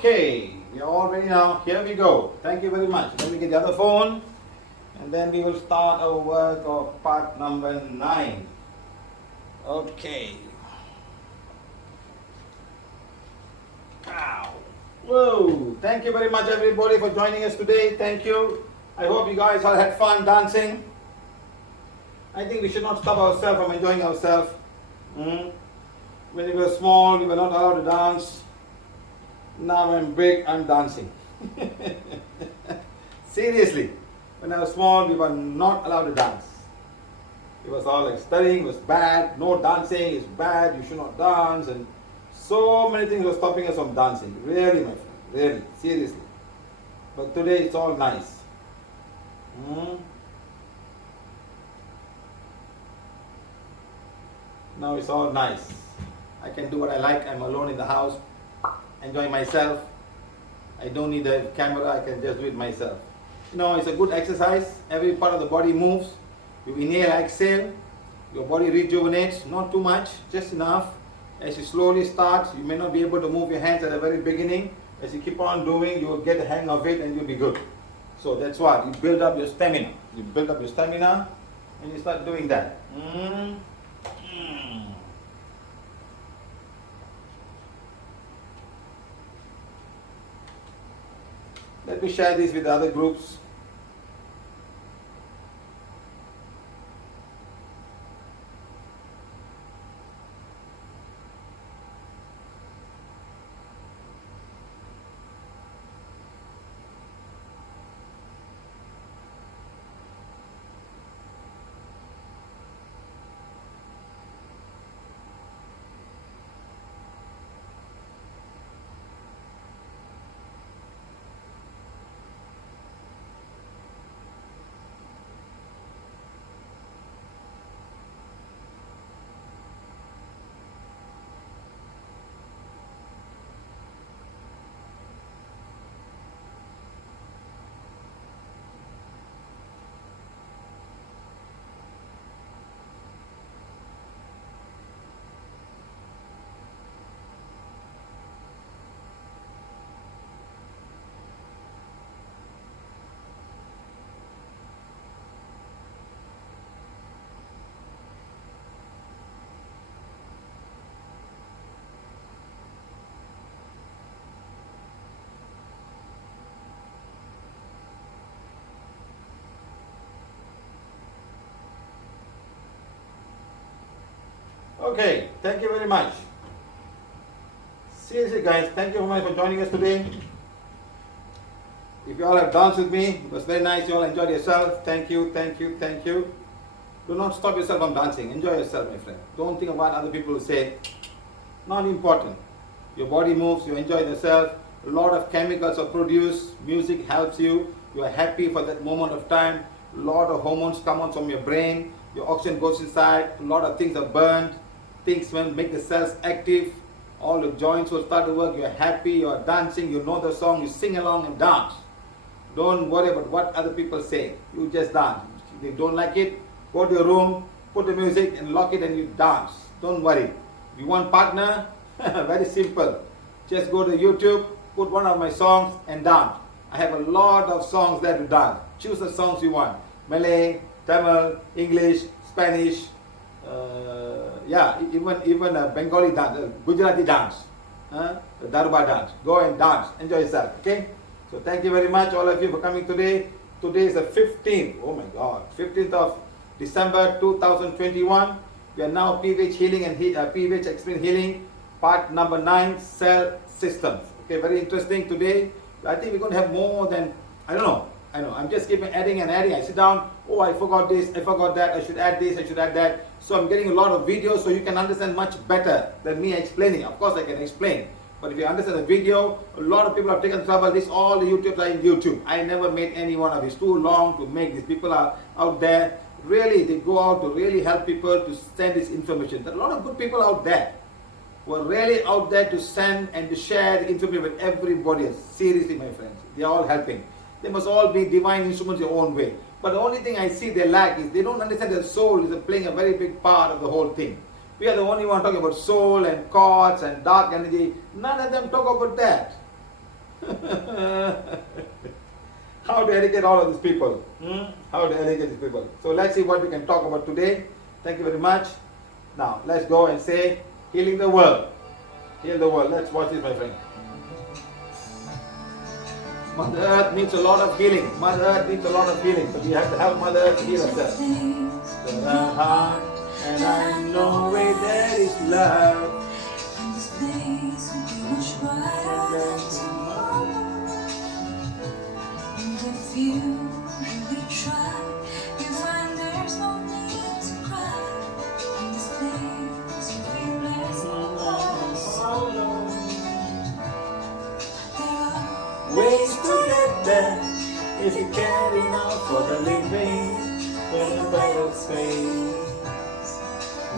Okay, we are all ready now. Here we go. Thank you very much. Let me get the other phone and then we will start our work of part number 9. Okay. Ow. Whoa. Thank you very much everybody for joining us today. Thank you. I hope you guys all had fun dancing. I think we should not stop ourselves from enjoying ourselves. When we were small, we were not allowed to dance. Now I'm big, I'm dancing. Seriously, when I was small, we were not allowed to dance. It was all like studying was bad, no dancing is bad, you should not dance, and so many things were stopping us from dancing. Really, my friend, really, seriously. But today it's all nice. Now it's all nice. I can do what I like. I'm alone in the house, enjoying myself. I don't need a camera. I can just do it myself. You know, it's a good exercise. Every part of the body moves. You inhale, exhale. Your body rejuvenates. Not too much, just enough. As you slowly start, you may not be able to move your hands at the very beginning. As you keep on doing, you will get the hang of it and you'll be good. So that's what you build up your stamina. You build up your stamina and you start doing that. Let me share this with other groups. Okay, thank you very much. Seriously guys, thank you very much for joining us today. If you all have danced with me, it was very nice, you all enjoyed yourself. Thank you, thank you, thank you. Do not stop yourself from dancing. Enjoy yourself, my friend. Don't think of what other people will say. Not important. Your body moves, you enjoy yourself. A lot of chemicals are produced. Music helps you. You are happy for that moment of time. A lot of hormones come out from your brain. Your oxygen goes inside. A lot of things are burned. Things will make the cells active. All the joints will start to work. You're happy, you're dancing, you know the song, you sing along and dance. Don't worry about what other people say. You just dance. If you don't like it, go to your room, put the music and lock it and you dance. Don't worry. If you want partner, very simple. Just go to YouTube, put one of my songs and dance. I have a lot of songs there to dance. Choose the songs you want. Malay, Tamil, English, Spanish, even Bengali dance, Gujarati dance, the Darbar dance. Go and dance, enjoy yourself, okay? So thank you very much all of you for coming today. Today is the 15th, oh my God, 15th of December 2021. We are now PVH Healing and PVH Experience Healing, part number 9, Cell Systems. Okay, very interesting today. I think we're going to have more than, I know, I'm just keeping adding and adding. I sit down, oh, I forgot this, I forgot that, I should add this, I should add that. So I'm getting a lot of videos so you can understand much better than me explaining. Of course I can explain, but if you understand the video, a lot of people have taken trouble. This all the YouTubers are in YouTube. I never made any one of it. It's too long to make this. People are out there, really, they go out to really help people to send this information. There are a lot of good people out there who are really out there to send and to share the information with everybody else. Seriously, my friends, they are all helping. They must all be divine instruments their own way. But the only thing I see they lack is they don't understand that soul is playing a very big part of the whole thing. We are the only one talking about soul and chords and dark energy. None of them talk about that. How to educate all of these people? How to educate these people? So let's see what we can talk about today. Thank you very much. Now let's go and say, healing the world. Heal the world. Let's watch this, my friend. Mother Earth needs a lot of healing. Mother Earth needs a lot of healing. So we have to help Mother Earth to heal herself. With her heart, and I know where there is love. And this place will be much brighter than tomorrow. And if you really try, you find there's no need to cry. In this place will be there's no love sorrow. There are ways to get there if you care enough for the living. Make a better space,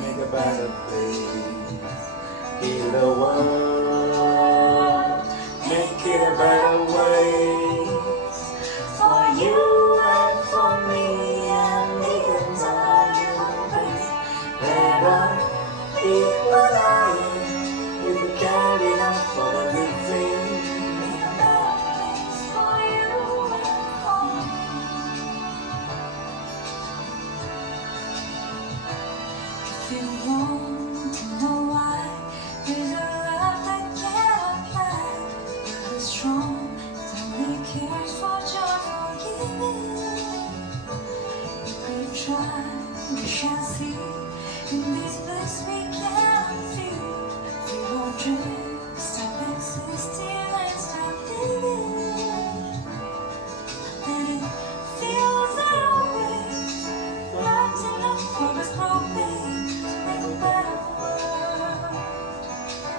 make a better place. Heal the world, make it a better way. For you and for me and the entire universe. There are people dying if you care enough for the living. Make a better place for you and for me. If you want to know why, there's a love that cannot lie. Love is strong, it only cares for joy, for giving. If we try, we shall see. In this bliss we can feel. Feel our dreams, stop existing and start living. And it feels that way. Not enough for us broken. Make a better world.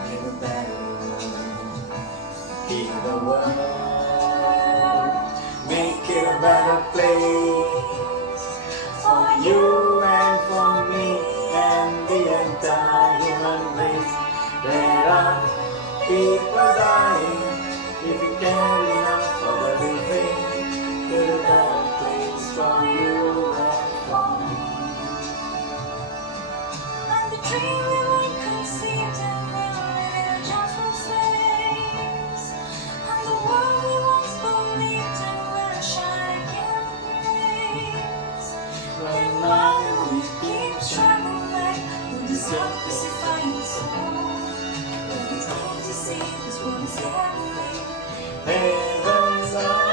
Make a better world. Heal the world. Make it a better place. For you and for me and the entire human race. There are people dying if you care enough for the living. Make a better place for you and for me. And the dream we were conceived and we were in a joyful space. And the world we once believed in will shine again in grace. Then why do we keep struggling? We deserve this if I am so. But it's clear to see this world is heavenly. Heaven's eye.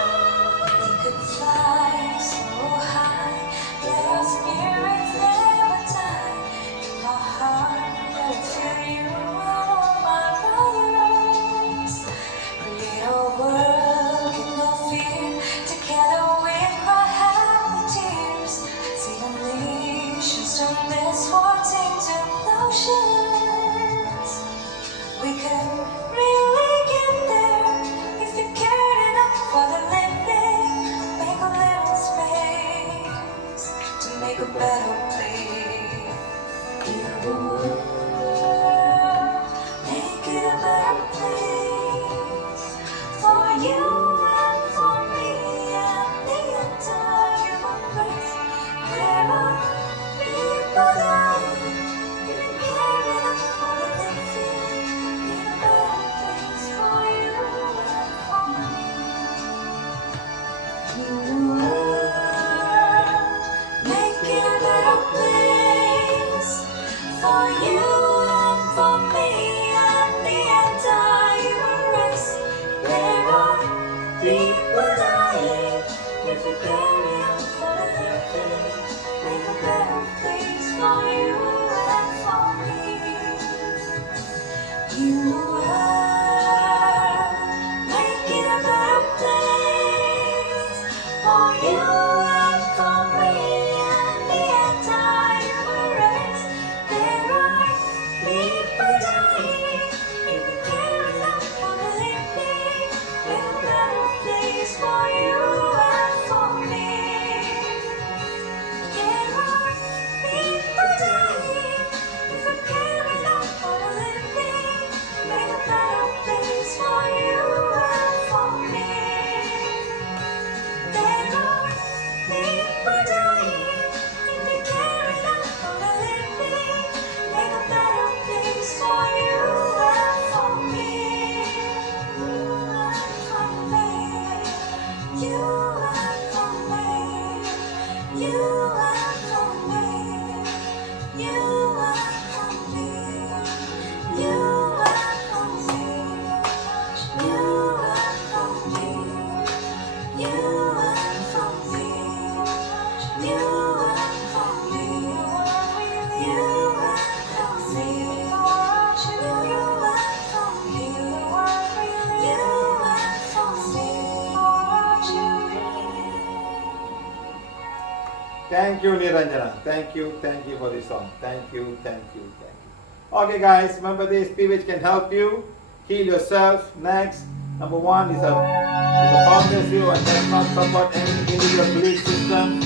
We could fly so high. Let our spirits never die. In our heart, let us feel you all my brothers. Create a world with no fear. Together we cry happy tears. See the nations turn this heart into oceans. We could really get there if we cared enough for the living. Make a little space to make a better place. Heal the world, make it a better place. For you and for me and the entire human race. There are people dying if you care enough for the living. Make a better place for you and for me. Heal the world, make it a better place for you. Thank you, Niranjana. Thank you for this song. Thank you. Okay, guys, remember this. PVH can help you heal yourself. Next, number one is a founder's view and does not support any individual belief system.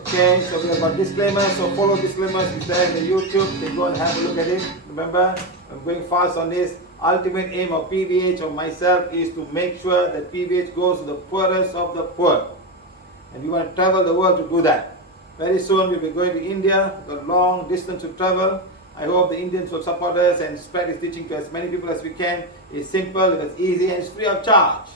Okay, so we have got disclaimers. So follow disclaimers. It's there in the YouTube. They go and have a look at it. Remember, I'm going fast on this. Ultimate aim of PVH or myself is to make sure that PVH goes to the poorest of the poor. And we want to travel the world to do that. Very soon we'll be going to India, the long distance to travel. I hope the Indians will support us and spread this teaching to as many people as we can. It's simple, it's easy, and it's free of charge.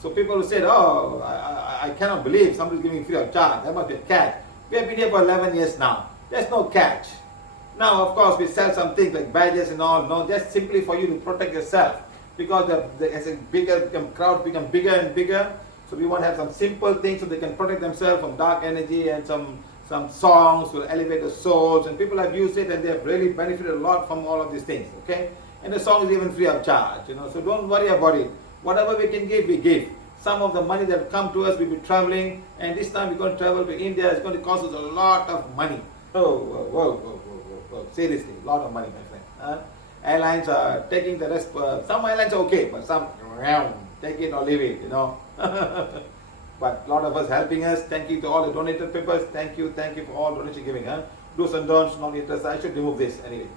So people who said, oh, I cannot believe somebody's giving free of charge. That must be a catch. We have been here for 11 years now. There's no catch. Now, of course, we sell some things like badges and all. No, just simply for you to protect yourself. Because as a crowd become bigger and bigger, so we want to have some simple things so they can protect themselves from dark energy, and some songs will elevate the souls, and people have used it and they have really benefited a lot from all of these things, okay? And the song is even free of charge, so don't worry about it. Whatever we can give, we give. Some of the money that come to us, we'll be traveling, and this time we're going to travel to India. It's going to cost us a lot of money. Whoa. Seriously, a lot of money, my friend. Airlines are taking the rest. Some airlines are okay, but some, take it or leave it, But a lot of us helping us. Thank you to all the donated papers. Thank you for all donation giving. Do's and don'ts, not interested. I should remove this anyway.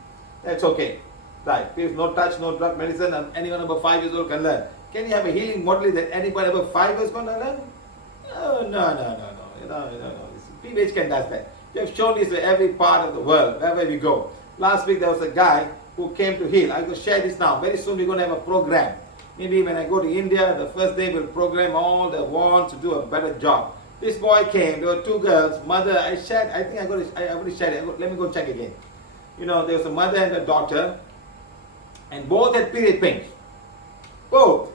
That's okay. Right. Please, no touch, no drug, medicine, and anyone above 5 years old can learn. Can you have a healing model that anybody above 5 years going to learn? No. PVH can do that. We have shown this to every part of the world, wherever we go. Last week there was a guy who came to heal. I will share this now. Very soon we're going to have a program. Maybe when I go to India, the first day we'll program all the wands to do a better job. This boy came, there were two girls, mother, I already shared it, let me go check again. There was a mother and a daughter, and both had period pains. Both.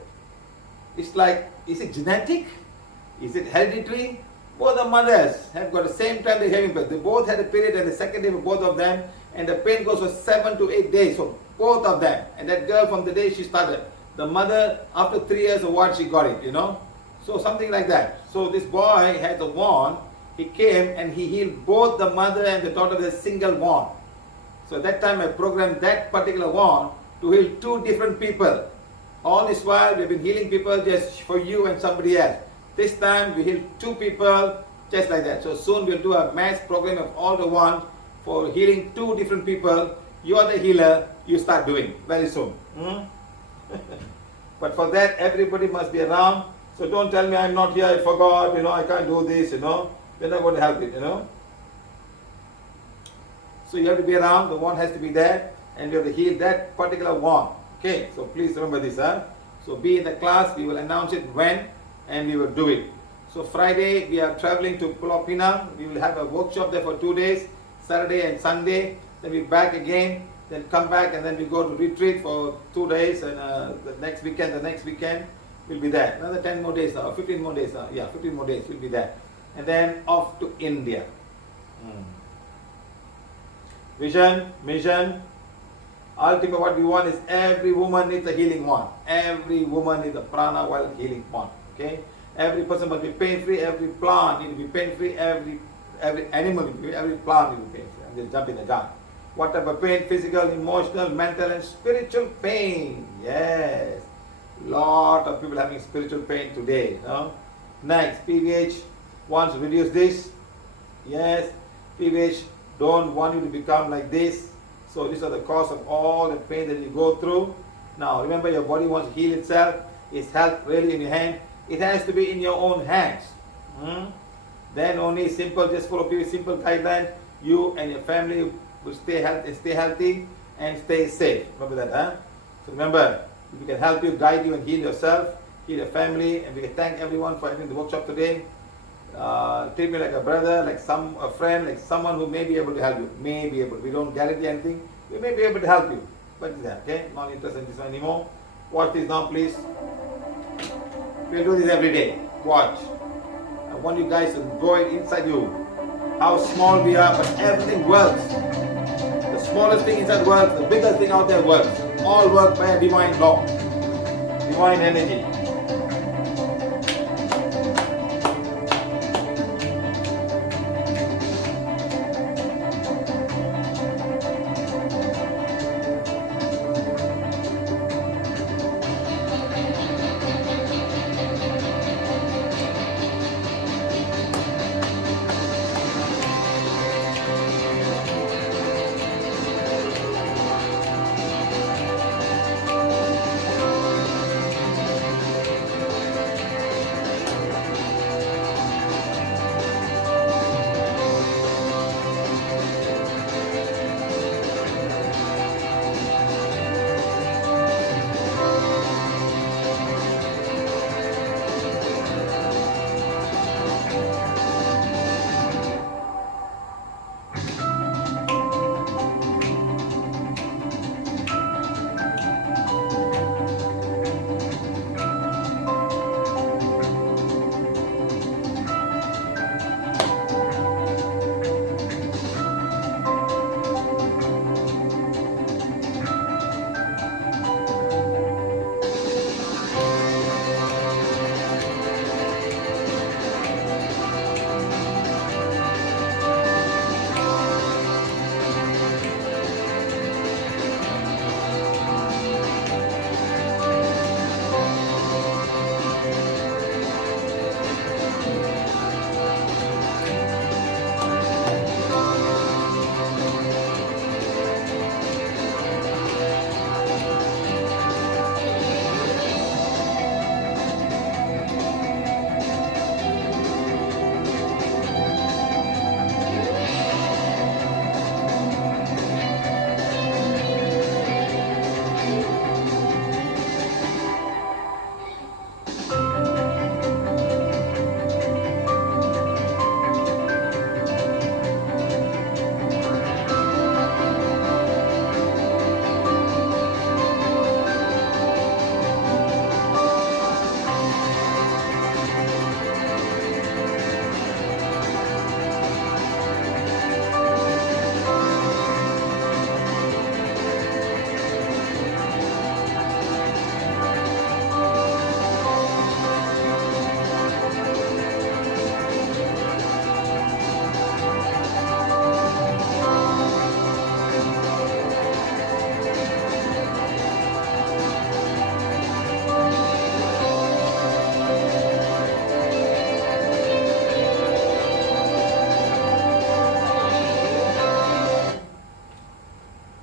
It's like, is it genetic? Is it hereditary? Both the mothers have got the same time they're having pain. They both had a period, and the second day for both of them, and the pain goes for 7 to 8 days, so both of them. And that girl, from the day she started, the mother, after 3 years of what she got it, So something like that. So this boy had a wand. He came and he healed both the mother and the daughter with a single wand. So at that time I programmed that particular wand to heal 2 different people. All this while we've been healing people just for you and somebody else. This time we healed 2 people just like that. So soon we'll do a mass program of all the wands for healing 2 different people. You are the healer. You start doing very soon. But for that, everybody must be around. So don't tell me I'm not here, I forgot, I can't do this, We're not going to help it, So you have to be around, the wand has to be there, and you have to heal that particular wand. Okay, so please remember this, So be in the class, we will announce it when, and we will do it. So Friday, we are traveling to Pulau Pinang. We will have a workshop there for 2 days, Saturday and Sunday. Then we'll be back again. Then come back, and then we go to retreat for 2 days, and the next weekend we'll be there. Another 10 more days now, 15 more days now. Yeah, 15 more days we'll be there. And then off to India. Vision, mission. Ultimately what we want is every woman needs a healing wand. Every woman needs a prana wild healing wand. Okay? Every person must be pain-free. Every plant needs to be pain-free. Every animal, every plant needs to be pain-free. And they jump in the jar. Whatever pain, physical, emotional, mental, and spiritual pain. Yes. Lot of people having spiritual pain today. Next, PVH wants to reduce this. Yes. PVH don't want you to become like this. So these are the cause of all the pain that you go through. Now remember, your body wants to heal itself. Its health really in your hand. It has to be in your own hands. Then only just follow PVH simple guidelines. You and your family will stay healthy and stay safe. Remember that, So remember, if we can help you, guide you, and heal yourself, heal your family, and we can thank everyone for having the workshop today. treat me like a brother, like a friend, like someone who may be able to help you. May be able. We don't guarantee anything. We may be able to help you. But yeah, okay, not interested in this one anymore. Watch this now, please. We'll do this every day. Watch. I want you guys to go inside you. How small we are, but everything works. The smallest thing inside works. The biggest thing out there works. All work by a divine law, divine energy.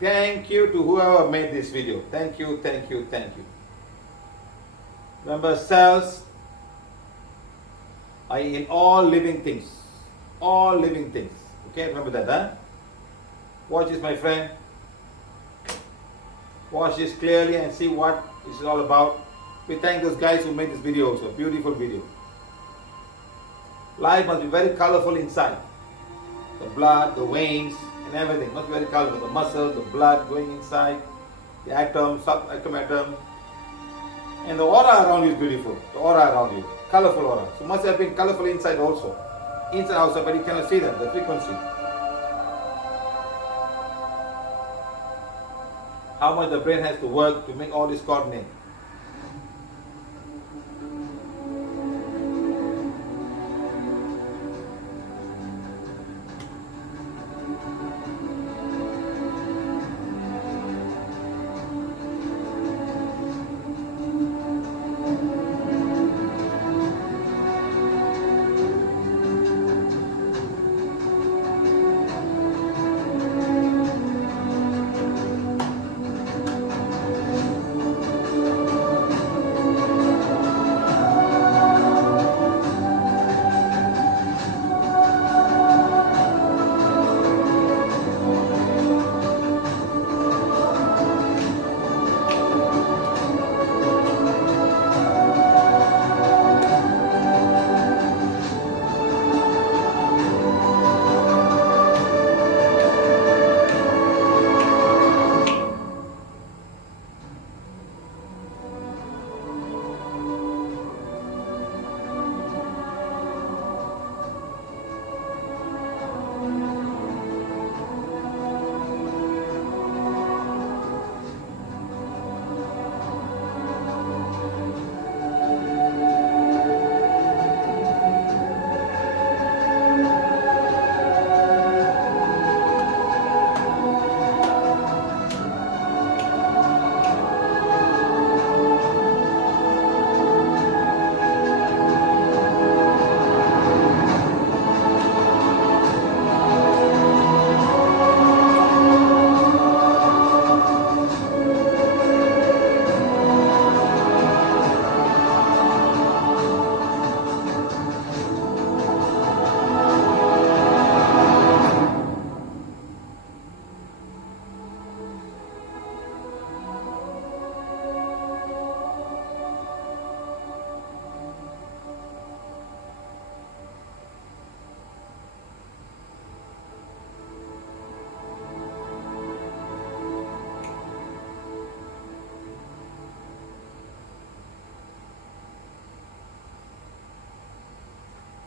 Thank you to whoever made this video. Thank you, thank you, thank you. Remember, cells are in all living things. All living things. Okay, remember that, huh? Watch this, my friend. Watch this clearly and see what this is all about. We thank those guys who made this video also. Beautiful video. Life must be very colorful inside. The blood, the veins, and everything must be very colorful. The muscle, the blood going inside, the atom, subatom, and the aura around you is beautiful. The aura around you, colorful aura. So must have been colorful inside also. Inside outside, but you cannot see them, the frequency. How much the brain has to work to make all this coordinate.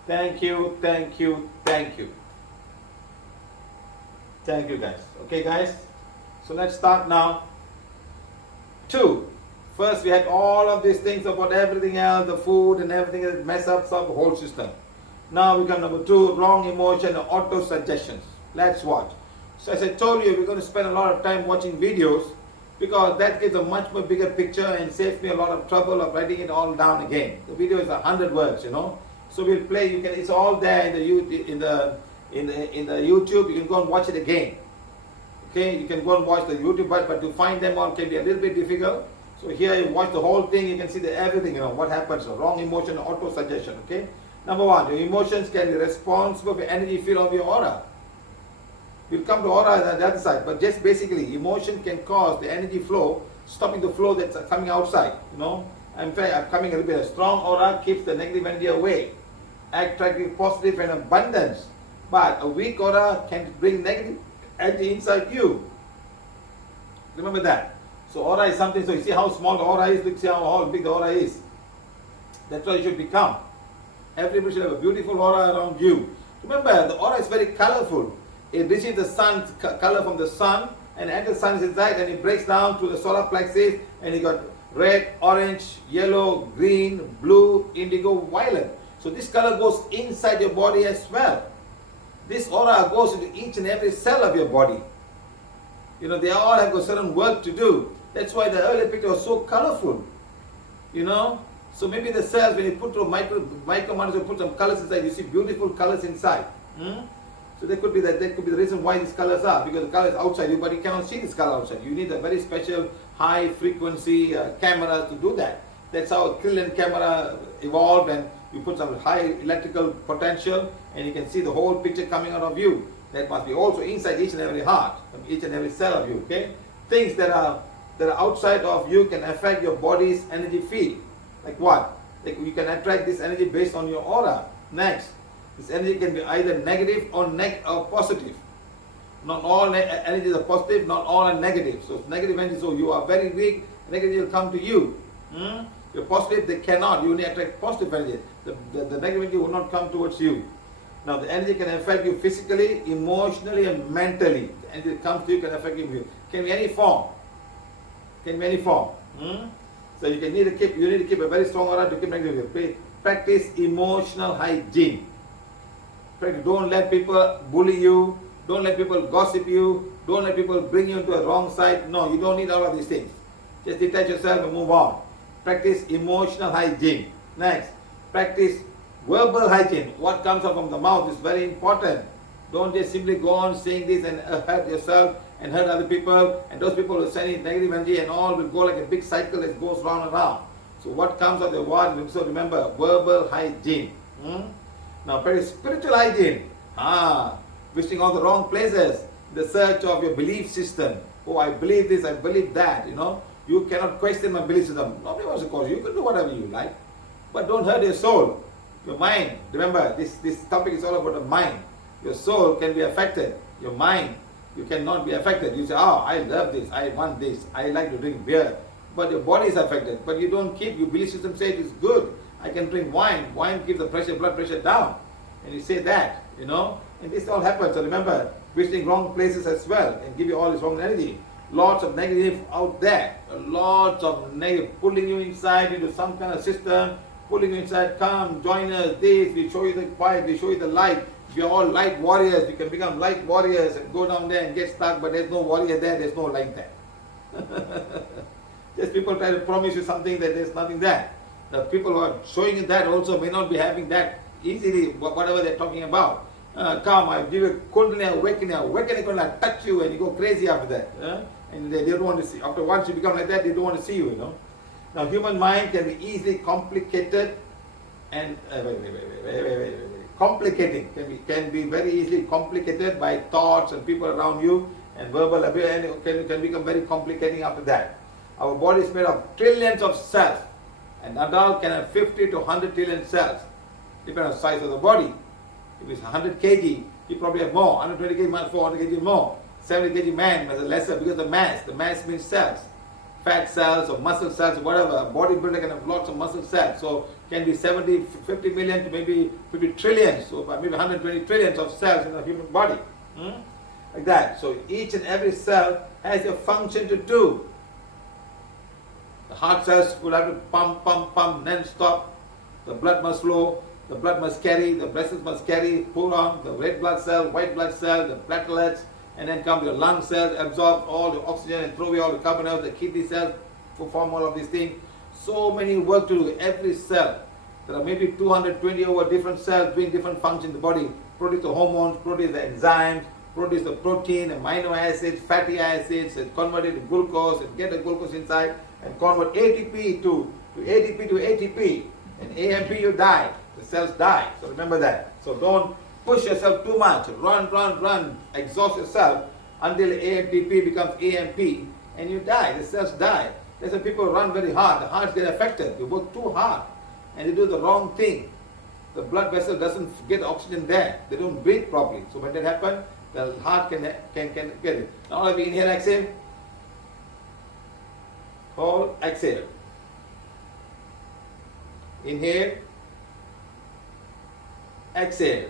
Thank you, thank you, thank you. Thank you guys. Okay guys, so let's start now. 2. First we had all of these things about everything else, the food and everything that mess up the whole system. Now we come number 2, wrong emotion and auto suggestions. Let's watch. So as I told you, we're going to spend a lot of time watching videos because that gives a much more bigger picture and saves me a lot of trouble of writing it all down again. The video is 100 words, you know. So we'll play. You can. It's all there in the YouTube. You can go and watch it again. Okay, you can go and watch the YouTube, but to find them all can be a little bit difficult. So here you watch the whole thing. You can see everything. You know what happens. So wrong emotion, auto suggestion. Okay. Number 1, your emotions can be responsible for energy field of your aura. We'll come to aura on the other side, but just basically, emotion can cause the energy flow, stopping the flow that's coming outside. You know, in fact, I'm coming a little bit. A strong aura keeps the negative energy away, attracting positive and abundance. But a weak aura can bring negative energy inside you. Remember that. So aura is something. So you see how small the aura is. Look, see how big the aura is. That's what you should become. Everybody should have a beautiful aura around you. Remember, the aura is very colorful. It receives the sun's color from the sun and enters the sun inside and it breaks down to the solar plexus and you got red, orange, yellow, green, blue, indigo, violet. So this color goes inside your body as well. This aura goes into each and every cell of your body. You know, they all have a certain work to do. That's why the earlier picture was so colorful. You know, so maybe the cells, when you put a micromanage, put some colors inside, you see beautiful colors inside. So that could be the reason why these colors are, because the color is outside you, but you cannot see this color outside. You need a very special high frequency camera to do that. That's how a Kirlian camera evolved, and you put some high electrical potential and you can see the whole picture coming out of you. That must be also inside each and every heart, each and every cell of you. Okay, things that are outside of you can affect your body's energy field. Like what? Like you can attract this energy based on your aura. Next, this energy can be either negative or positive. Not all energies are positive, not all are negative. So negative energy, so you are very weak, negative will come to you. You're positive, they cannot. You only attract positive energy. The negative energy will not come towards you. Now the energy can affect you physically, emotionally, and mentally. The energy that comes to you can affect you. Can be any form. Can be any form. So you need to keep a very strong aura to keep negative. Practice emotional hygiene. Don't let people bully you. Don't let people gossip you. Don't let people bring you into a wrong side. No, you don't need all of these things. Just detach yourself and move on. Practice emotional hygiene. Next, practice verbal hygiene. What comes out from the mouth is very important. Don't just simply go on saying this and hurt yourself and hurt other people, and those people will send in negative energy and all will go like a big cycle that goes round and round. So what comes out of the word, so remember, verbal hygiene. Now practice spiritual hygiene. Visiting all the wrong places, the search of your belief system. Oh, I believe this, I believe that, you know. You cannot question my belief system. Nobody wants to cause you. You can do whatever you like. But don't hurt your soul. Your mind. Remember, this topic is all about the mind. Your soul can be affected. Your mind, you cannot be affected. You say, oh, I love this, I want this, I like to drink beer. But your body is affected. But you don't keep, your belief system says it's good. I can drink wine. Wine keeps the blood pressure down. And you say that, you know. And this all happens. So remember, visiting wrong places as well and give you all this wrong energy. Lots of negative out there. Lots of negative pulling you inside into some kind of system, pulling you inside, come, join us, this, we show you the quiet, we show you the light. We are all light warriors. We can become light warriors and go down there and get stuck, but there's no warrior there, there's no light there. Just people try to promise you something that there's nothing there. The people who are showing you that also may not be having that easily, whatever they're talking about. Come, I give you Kundalini awakening, Kundalini, touch you and you go crazy after that. And they don't want to see. After once you become like that, they don't want to see you, you know. Now, human mind can be easily complicated and complicating. Can be very easily complicated by thoughts and people around you and verbal abuse, and it can become very complicating after that. Our body is made of trillions of cells. An adult can have 50 to 100 trillion cells, depending on the size of the body. If it's 100 kg, you probably have more. 120 kg, 400 kg more. 70 kg man has a lesser because the mass means cells. fat cells or muscle cells, whatever. A bodybuilder can have lots of muscle cells. So can be 70, 50 million to maybe 50 trillion, so maybe 120 trillions of cells in the human body. Like that. So each and every cell has a function to do. The heart cells will have to pump, non-stop. The blood must flow. The blood must carry. The vessels must carry. Pull on the red blood cell, white blood cell, the platelets, and then come your lung cells, absorb all the oxygen and throw away all the carbon dioxide. The kidney cells perform all of these things. So many work to do. Every cell. There are maybe 220 over different cells doing different functions in the body. Produce the hormones, produce the enzymes, produce the protein, amino acids, fatty acids, and convert it to glucose, and get the glucose inside, and convert ATP to ADP to ATP. And AMP, you die. The cells die. So remember that. So don't push yourself too much. Run. Exhaust yourself until AMPP becomes AMP, and you die. The cells die. That's why people run very hard. The hearts get affected. They work too hard, and they do the wrong thing. The blood vessel doesn't get oxygen there. They don't breathe properly. So when that happens, the heart can get it. Now all of you inhale, exhale. Hold, exhale. Inhale, exhale.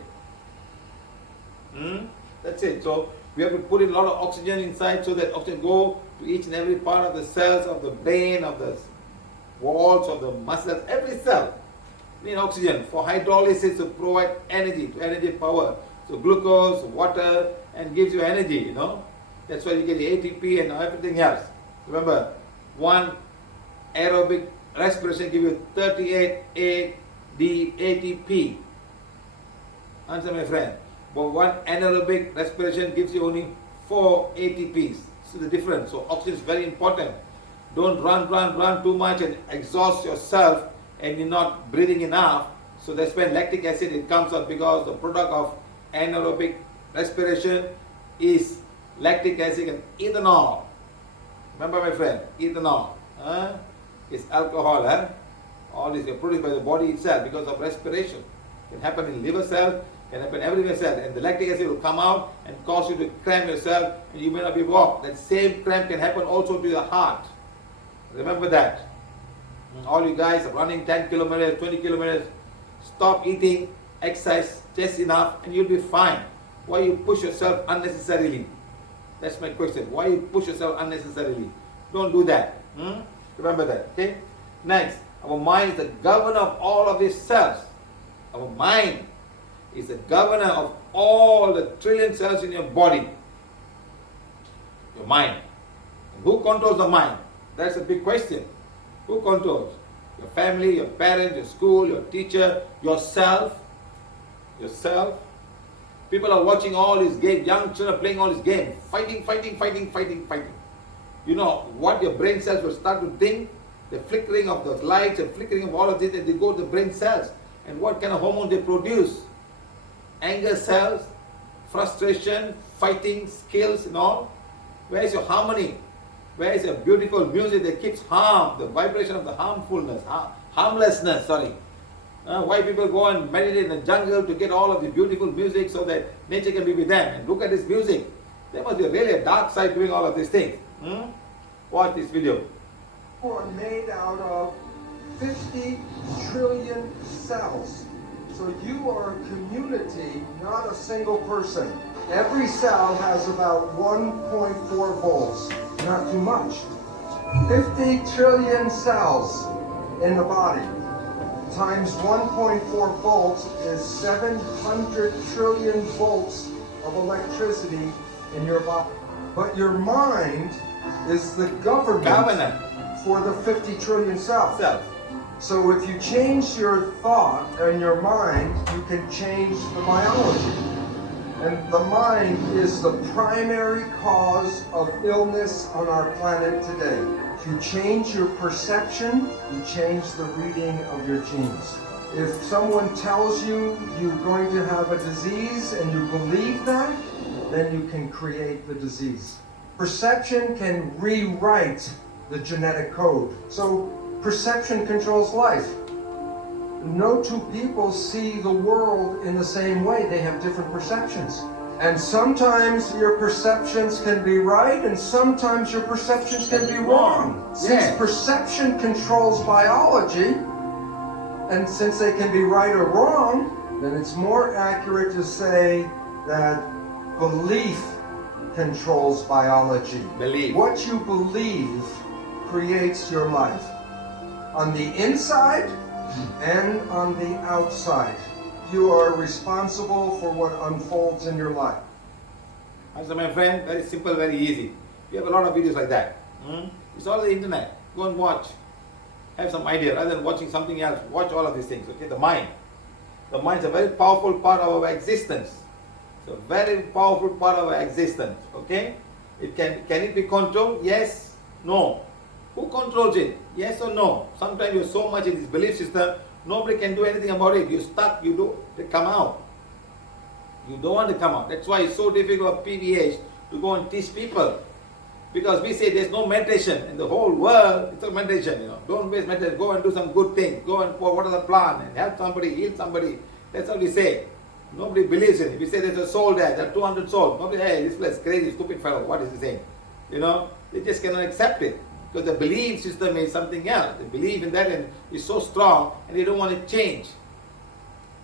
That's it. So we have to put in a lot of oxygen inside so that oxygen go to each and every part of the cells of the brain, of the walls, of the muscles, every cell. Need oxygen for hydrolysis to provide energy, to energy power. So glucose, water, and gives you energy, you know. That's why you get the ATP and everything else. Remember, one aerobic respiration gives you 38 ATP. Answer, my friend. But one anaerobic respiration gives you only 4 ATPs. See the difference. So oxygen is very important. Don't run too much and exhaust yourself and you're not breathing enough. So that's when lactic acid it comes out, because the product of anaerobic respiration is lactic acid and ethanol. Remember, my friend, ethanol. It's alcohol. All this is produced by the body itself because of respiration. It can happen in liver cells, can happen everywhere cell, and the lactic acid will come out and cause you to cramp yourself, and you may not be walk. That same cramp can happen also to your heart. Remember that. All you guys are running 10 kilometers, 20 kilometers, stop eating, exercise just enough, and you'll be fine. Why you push yourself unnecessarily? That's my question. Why you push yourself unnecessarily? Don't do that. Remember that. Okay. Next, our mind is the governor of all of these cells. Our mind is the governor of all the trillion cells in your body. Your mind. And who controls the mind? That's a big question. Who controls? Your family, your parents, your school, your teacher, yourself. Yourself. People are watching all these games, young children playing all these games, fighting. You know what your brain cells will start to think? The flickering of the lights and flickering of all of this, and they go to the brain cells. And what kind of hormone they produce? Anger cells, frustration, fighting skills and all. Where is your harmony? Where is your beautiful music that keeps harm, the vibration of the harmlessness, why people go and meditate in the jungle to get all of the beautiful music so that nature can be with them. And look at this music. There must be really a dark side doing all of these things. Watch this video. Are made out of 50 trillion cells. So you are a community, not a single person. Every cell has about 1.4 volts, not too much. 50 trillion cells in the body times 1.4 volts is 700 trillion volts of electricity in your body. But your mind is the government for the 50 trillion cells. So if you change your thought and your mind, you can change the biology. And the mind is the primary cause of illness on our planet today. If you change your perception, you change the reading of your genes. If someone tells you you're going to have a disease and you believe that, then you can create the disease. Perception can rewrite the genetic code. So perception controls life. No two people see the world in the same way. They have different perceptions. And sometimes your perceptions can be right, and sometimes your perceptions can be wrong. Since Yeah. perception controls biology, and since they can be right or wrong, then it's more accurate to say that belief controls biology. Belief. What you believe creates your life. On the inside and on the outside. You are responsible for what unfolds in your life. So my friend, very simple, very easy. We have a lot of videos like that. It's all on the internet. Go and watch. Have some idea. Rather than watching something else, watch all of these things. Okay, the mind. The mind is a very powerful part of our existence. It's a very powerful part of our existence. Okay? Can it be controlled? Yes. No. Who controls it? Yes or no? Sometimes you're so much in this belief system, nobody can do anything about it. You're stuck, you do to come out. You don't want to come out. That's why it's so difficult for PVH to go and teach people. Because we say there's no meditation in the whole world. It's a meditation, Don't waste meditation. Go and do some good things. Go and water the plant and help somebody, heal somebody. That's what we say. Nobody believes in it. We say there's a soul there. There are 200 souls. Nobody, hey, this place is crazy, stupid fellow. What is he saying? They just cannot accept it. Because the belief system is something else. They believe in that and is so strong and they don't want to change.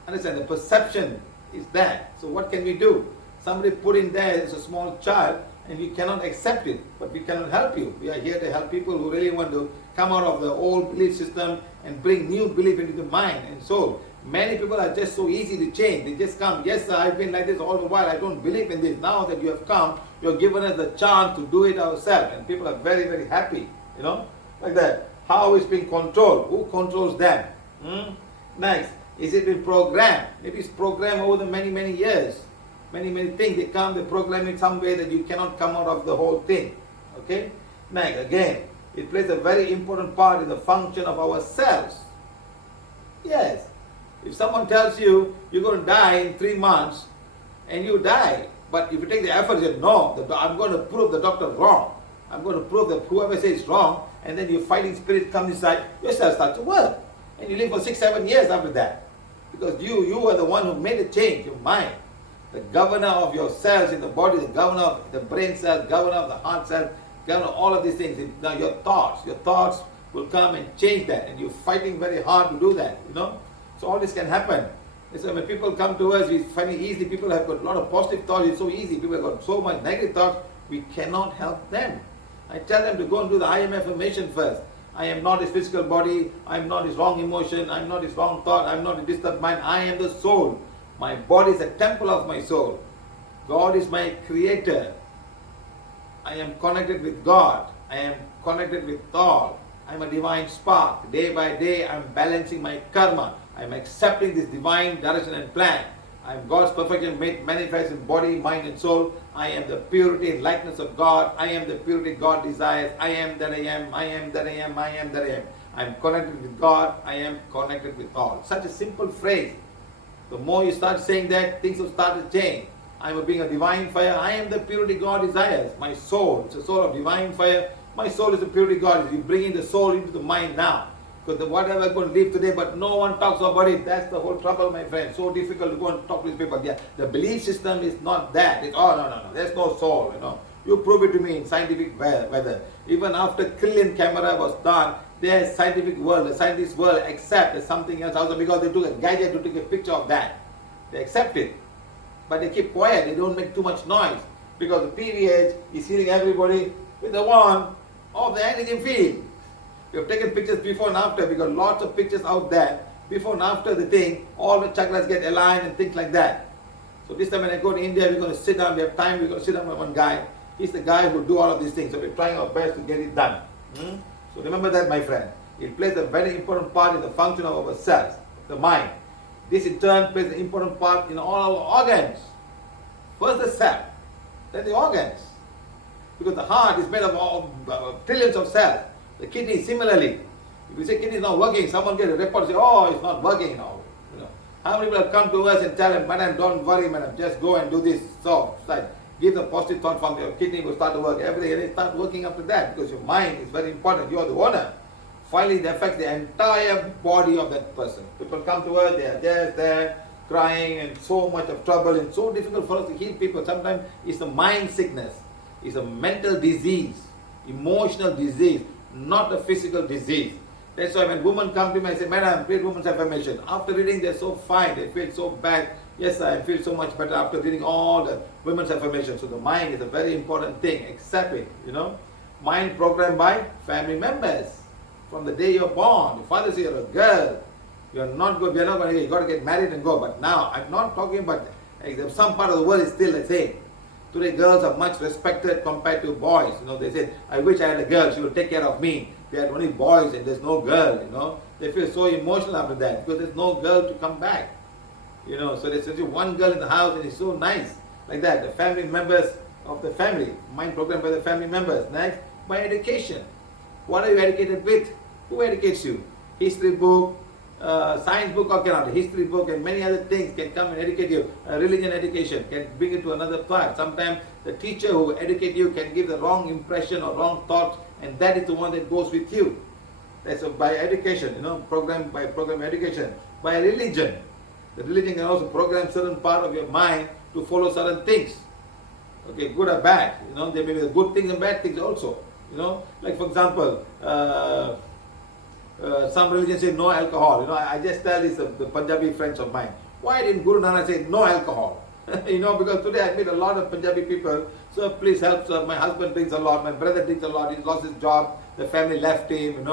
Understand? The perception is that. So what can we do? Somebody put in there as a small child and we cannot accept it, but we cannot help you. We are here to help people who really want to come out of the old belief system and bring new belief into the mind and soul. Many people are just so easy to change. They just come, yes sir, I've been like this all the while, I don't believe in this. Now that you have come, you have given us the chance to do it ourselves. And people are very, very happy, like that. How is being controlled? Who controls them? Next, is it been programmed? Maybe it's programmed over the many, many years. Many, many things. They come, they program in some way that you cannot come out of the whole thing. Okay? Next, again, it plays a very important part in the function of our cells. Yes. If someone tells you you're going to die in 3 months and you die, but if you take the effort, you say, no, I'm going to prove the doctor wrong. I'm going to prove that whoever says wrong, and then your fighting spirit comes inside, your cells start to work. And you live for 6-7 years after that. Because you are the one who made the change, your mind. The governor of your cells in the body, the governor of the brain cells, governor of the heart cells, governor of all of these things. Now your thoughts will come and change that. And you're fighting very hard to do that, So all this can happen. So when people come to us, we find it easy. People have got a lot of positive thoughts. It's so easy. People have got so much negative thoughts. We cannot help them. I tell them to go and do the I am affirmation first. I am not his physical body. I am not his wrong emotion. I am not his wrong thought. I am not a disturbed mind. I am the soul. My body is a temple of my soul. God is my creator. I am connected with God. I am connected with all. I am a divine spark. Day by day, I am balancing my karma. I am accepting this divine direction and plan. I am God's perfection made manifest in body, mind, and soul. I am the purity and likeness of God. I am the purity God desires. I am that I am. I am that I am. I am that I am. I am connected with God. I am connected with all. Such a simple phrase. The more you start saying that, things will start to change. I am being a divine fire. I am the purity God desires. My soul, it's a soul of divine fire. My soul is the purity God. You bring in the soul into the mind now. Because whatever I'm going to live today, but no one talks about it. That's the whole trouble, my friend. So difficult to go and talk to these people. Yeah, the belief system is not that. It's, no. There's no soul, You prove it to me in scientific weather. Even after trillion camera was done, there's scientific world, the scientist world accept as something else also because they took a gadget to take a picture of that. They accept it. But they keep quiet, they don't make too much noise. Because the PVH is healing everybody with the one of the energy field. We have taken pictures before and after, we got lots of pictures out there. Before and after the thing, all the chakras get aligned and things like that. So this time when I go to India, we're going to sit down, we have time, we're going to sit down with one guy. He's the guy who do all of these things. So we're trying our best to get it done. So remember that, my friend. It plays a very important part in the function of our cells, the mind. This in turn plays an important part in all our organs. First the cell, then the organs. Because the heart is made of trillions of cells. The kidney similarly. If you say kidney is not working, someone gets a report and say, oh, it's not working now. How many people have come to us and tell them, madam, don't worry, madam, just go and do this. So, give the positive thought from your kidney will start to work. Everything and it start working after that because your mind is very important. You are the owner. Finally, it affects the entire body of that person. People come to us, they are just there crying and so much of trouble and so difficult for us to heal people. Sometimes it's a mind sickness, it's a mental disease, emotional disease, not a physical disease. That's why when women come to me, I say, Madam, read women's affirmation. After reading, they're so fine, they feel so bad. Yes, I feel so much better after reading all the women's affirmations. So the mind is a very important thing. Accept it, Mind programmed by family members. From the day you're born, your father says you're a girl. You're not good, you got to get married and go. But now, I'm not talking about, some part of the world is still the same. Today, girls are much respected compared to boys. They say, I wish I had a girl, she will take care of me. We had only boys and there's no girl, They feel so emotional after that because there's no girl to come back. So there's only one girl in the house and it's so nice. Like that, the family members of the family, mind programmed by the family members. Next, by education. What are you educated with? Who educates you? History book, science book or cannot. History book and many other things can come and educate you. Religion education can bring it to another part. Sometimes the teacher who educates you can give the wrong impression or wrong thoughts, and that is the one that goes with you. That's by education, program by program education. By religion. The religion can also program certain part of your mind to follow certain things. Okay, good or bad. There may be the good things and bad things also. Like for example, some religions say no alcohol. I just tell this the Punjabi friends of mine. Why didn't Guru Nanak say no alcohol? Because today I meet a lot of Punjabi people. So please help, sir. My husband drinks a lot. My brother drinks a lot. He lost his job. The family left him.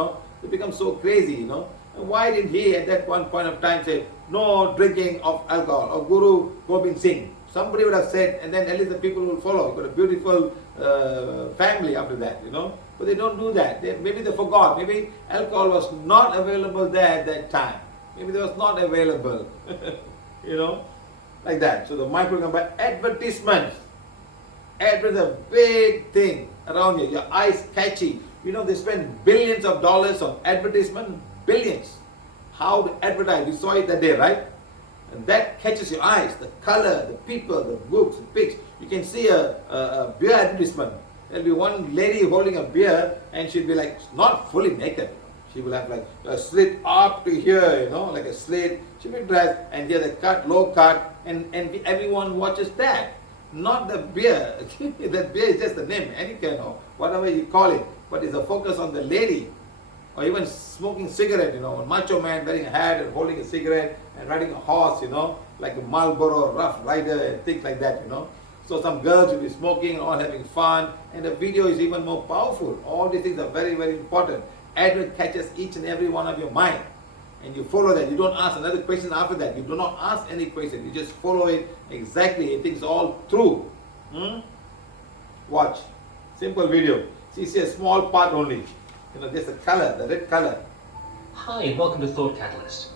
They become so crazy. And why didn't he at that one point of time say no drinking of alcohol or Guru Gobind Singh? Somebody would have said, and then at least the people will follow. You've got a beautiful family after that, But they don't do that. Maybe they forgot. Maybe alcohol was not available there at that time. Maybe it was not available, like that. So the microgram by advertisements. Adverts is a big thing around you. Your eyes catchy. They spend billions of dollars on advertisement. Billions. How to advertise. We saw it that day, right? And that catches your eyes, the color, the people, the books, the pics. You can see a beer advertisement. There'll be one lady holding a beer and she'll be like, not fully naked. She will have like a slit up to here, like a slit. She'll be dressed and here the cut, low cut, and everyone watches that. Not the beer. That beer is just the name, any kind of, whatever you call it. But it's a focus on the lady. Or even smoking cigarette, a macho man wearing a hat and holding a cigarette and riding a horse, like a Marlboro Rough Rider and things like that, So some girls will be smoking, all having fun, and the video is even more powerful. All these things are very, very important. Advert catches each and every one of your mind. And you follow that. You don't ask another question after that. You do not ask any question. You just follow it exactly. It is all true. Watch. Simple video. See a small part only. Just the color, the red color. Hi and welcome to Thought Catalyst.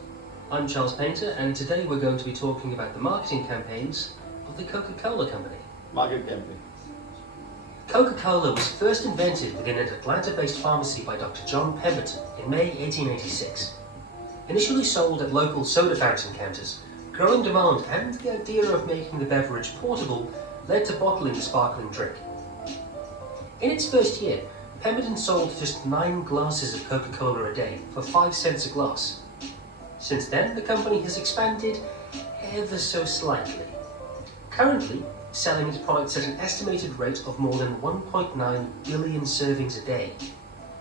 I'm Charles Painter and today we're going to be talking about the marketing campaigns of the Coca-Cola Company. Market campaign. Coca-Cola was first invented within an Atlanta-based pharmacy by Dr. John Pemberton in May 1886. Initially sold at local soda fountain counters, growing demand and the idea of making the beverage portable led to bottling the sparkling drink. In its first year, Pemberton sold just 9 glasses of Coca-Cola a day for 5 cents a glass. Since then, the company has expanded ever so slightly. Currently, selling its products at an estimated rate of more than 1.9 billion servings a day.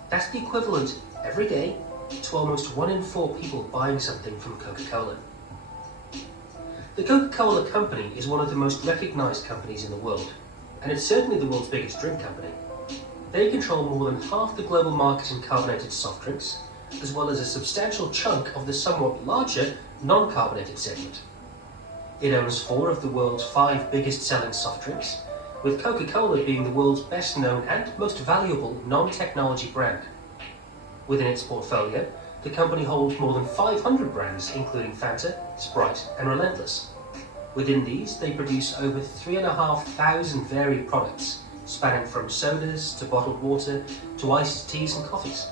That's the equivalent, every day, to almost 1 in 4 people buying something from Coca-Cola. The Coca-Cola Company is one of the most recognized companies in the world, and it's certainly the world's biggest drink company. They control more than half the global market in carbonated soft drinks, as well as a substantial chunk of the somewhat larger non-carbonated segment. It owns 4 of the world's 5 biggest selling soft drinks, with Coca-Cola being the world's best known and most valuable non-technology brand. Within its portfolio, the company holds more than 500 brands, including Fanta, Sprite, and Relentless. Within these, they produce over 3,500 varied products, spanning from sodas to bottled water to iced teas and coffees.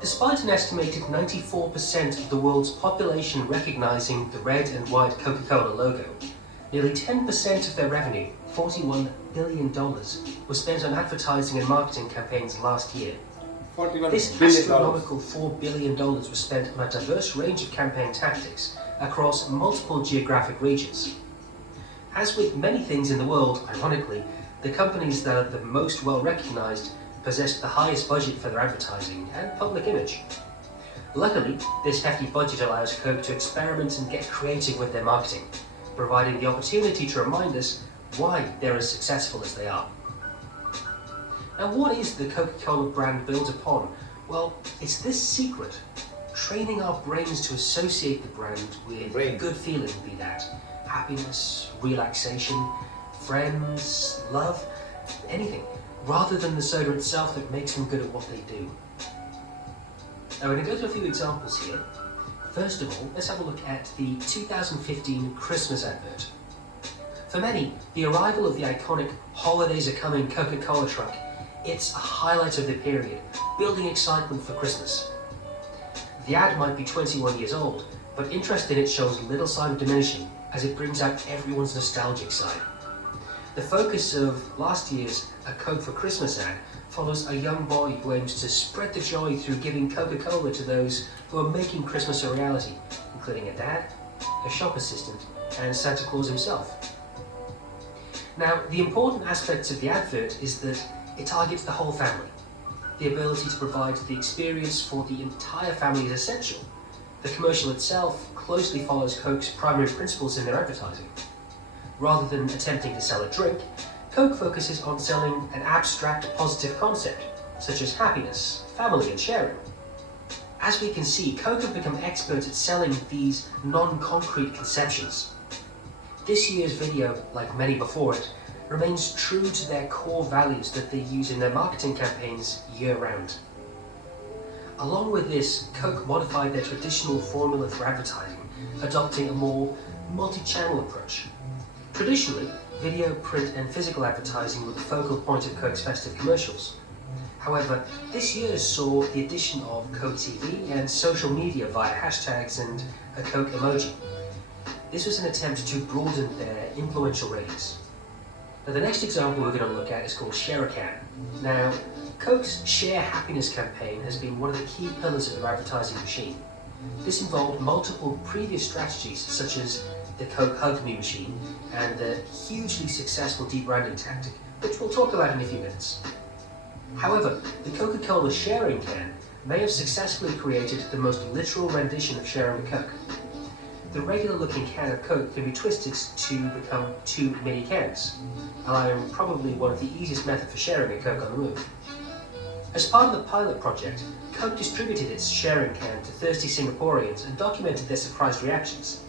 Despite an estimated 94% of the world's population recognizing the red and white Coca-Cola logo, nearly 10% of their revenue, $41 billion, was spent on advertising and marketing campaigns last year. This astronomical $4 billion was spent on a diverse range of campaign tactics across multiple geographic regions. As with many things in the world, ironically, the companies that are the most well recognized possess the highest budget for their advertising and public image. Luckily, this hefty budget allows Coke to experiment and get creative with their marketing, providing the opportunity to remind us why they're as successful as they are. Now, what is the Coca-Cola brand built upon? Well, it's this secret, training our brains to associate the brand with a good feeling, be that happiness, relaxation, friends, love, anything, rather than the soda itself that makes them good at what they do. Now, we're going to go through a few examples here. First of all, let's have a look at the 2015 Christmas advert. For many, the arrival of the iconic "Holidays Are Coming" Coca-Cola truck, it's a highlight of the period, building excitement for Christmas. The ad might be 21 years old, but interest in it shows little sign of diminishing as it brings out everyone's nostalgic side. The focus of last year's A Coke for Christmas ad follows a young boy who aims to spread the joy through giving Coca-Cola to those who are making Christmas a reality, including a dad, a shop assistant, and Santa Claus himself. Now, the important aspect of the advert is that it targets the whole family. The ability to provide the experience for the entire family is essential. The commercial itself closely follows Coke's primary principles in their advertising. Rather than attempting to sell a drink, Coke focuses on selling an abstract positive concept, such as happiness, family, and sharing. As we can see, Coke have become experts at selling these non-concrete conceptions. This year's video, like many before it, remains true to their core values that they use in their marketing campaigns year-round. Along with this, Coke modified their traditional formula for advertising, adopting a more multi-channel approach. Traditionally, video, print, and physical advertising were the focal point of Coke's festive commercials. However, this year saw the addition of Coke TV and social media via hashtags and a Coke emoji. This was an attempt to broaden their influential ratings. Now, the next example we're going to look at is called Share a Can. Now, Coke's Share Happiness campaign has been one of the key pillars of their advertising machine. This involved multiple previous strategies, such as the Coke Hug Me machine and the hugely successful debranding tactic, which we'll talk about in a few minutes. However, the Coca-Cola sharing can may have successfully created the most literal rendition of sharing a Coke. The regular-looking can of Coke can be twisted to become 2 mini cans, allowing probably one of the easiest methods for sharing a Coke on the move. As part of the pilot project, Coke distributed its sharing can to thirsty Singaporeans and documented their surprised reactions.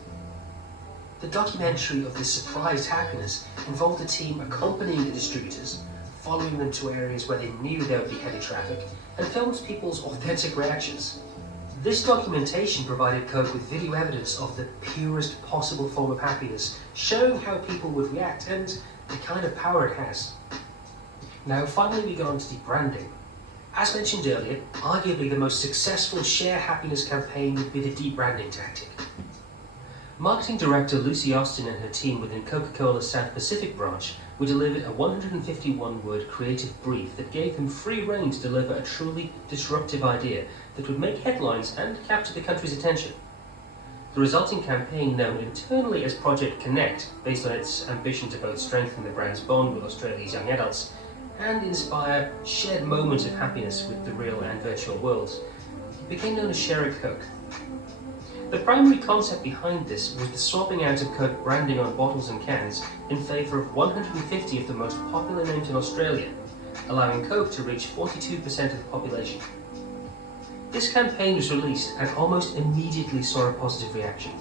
The documentary of this surprised happiness involved the team accompanying the distributors, following them to areas where they knew there would be heavy traffic, and filmed people's authentic reactions. This documentation provided Coke with video evidence of the purest possible form of happiness, showing how people would react and the kind of power it has. Now, finally, we get on to debranding. As mentioned earlier, arguably the most successful Share Happiness campaign would be the debranding tactic. Marketing Director Lucy Austin and her team within Coca-Cola's South Pacific branch were delivered a 151-word creative brief that gave them free rein to deliver a truly disruptive idea that would make headlines and capture the country's attention. The resulting campaign, known internally as Project Connect, based on its ambition to both strengthen the brand's bond with Australia's young adults and inspire shared moments of happiness with the real and virtual worlds, became known as Share a Coke. The primary concept behind this was the swapping out of Coke branding on bottles and cans in favour of 150 of the most popular names in Australia, allowing Coke to reach 42% of the population. This campaign was released and almost immediately saw a positive reaction,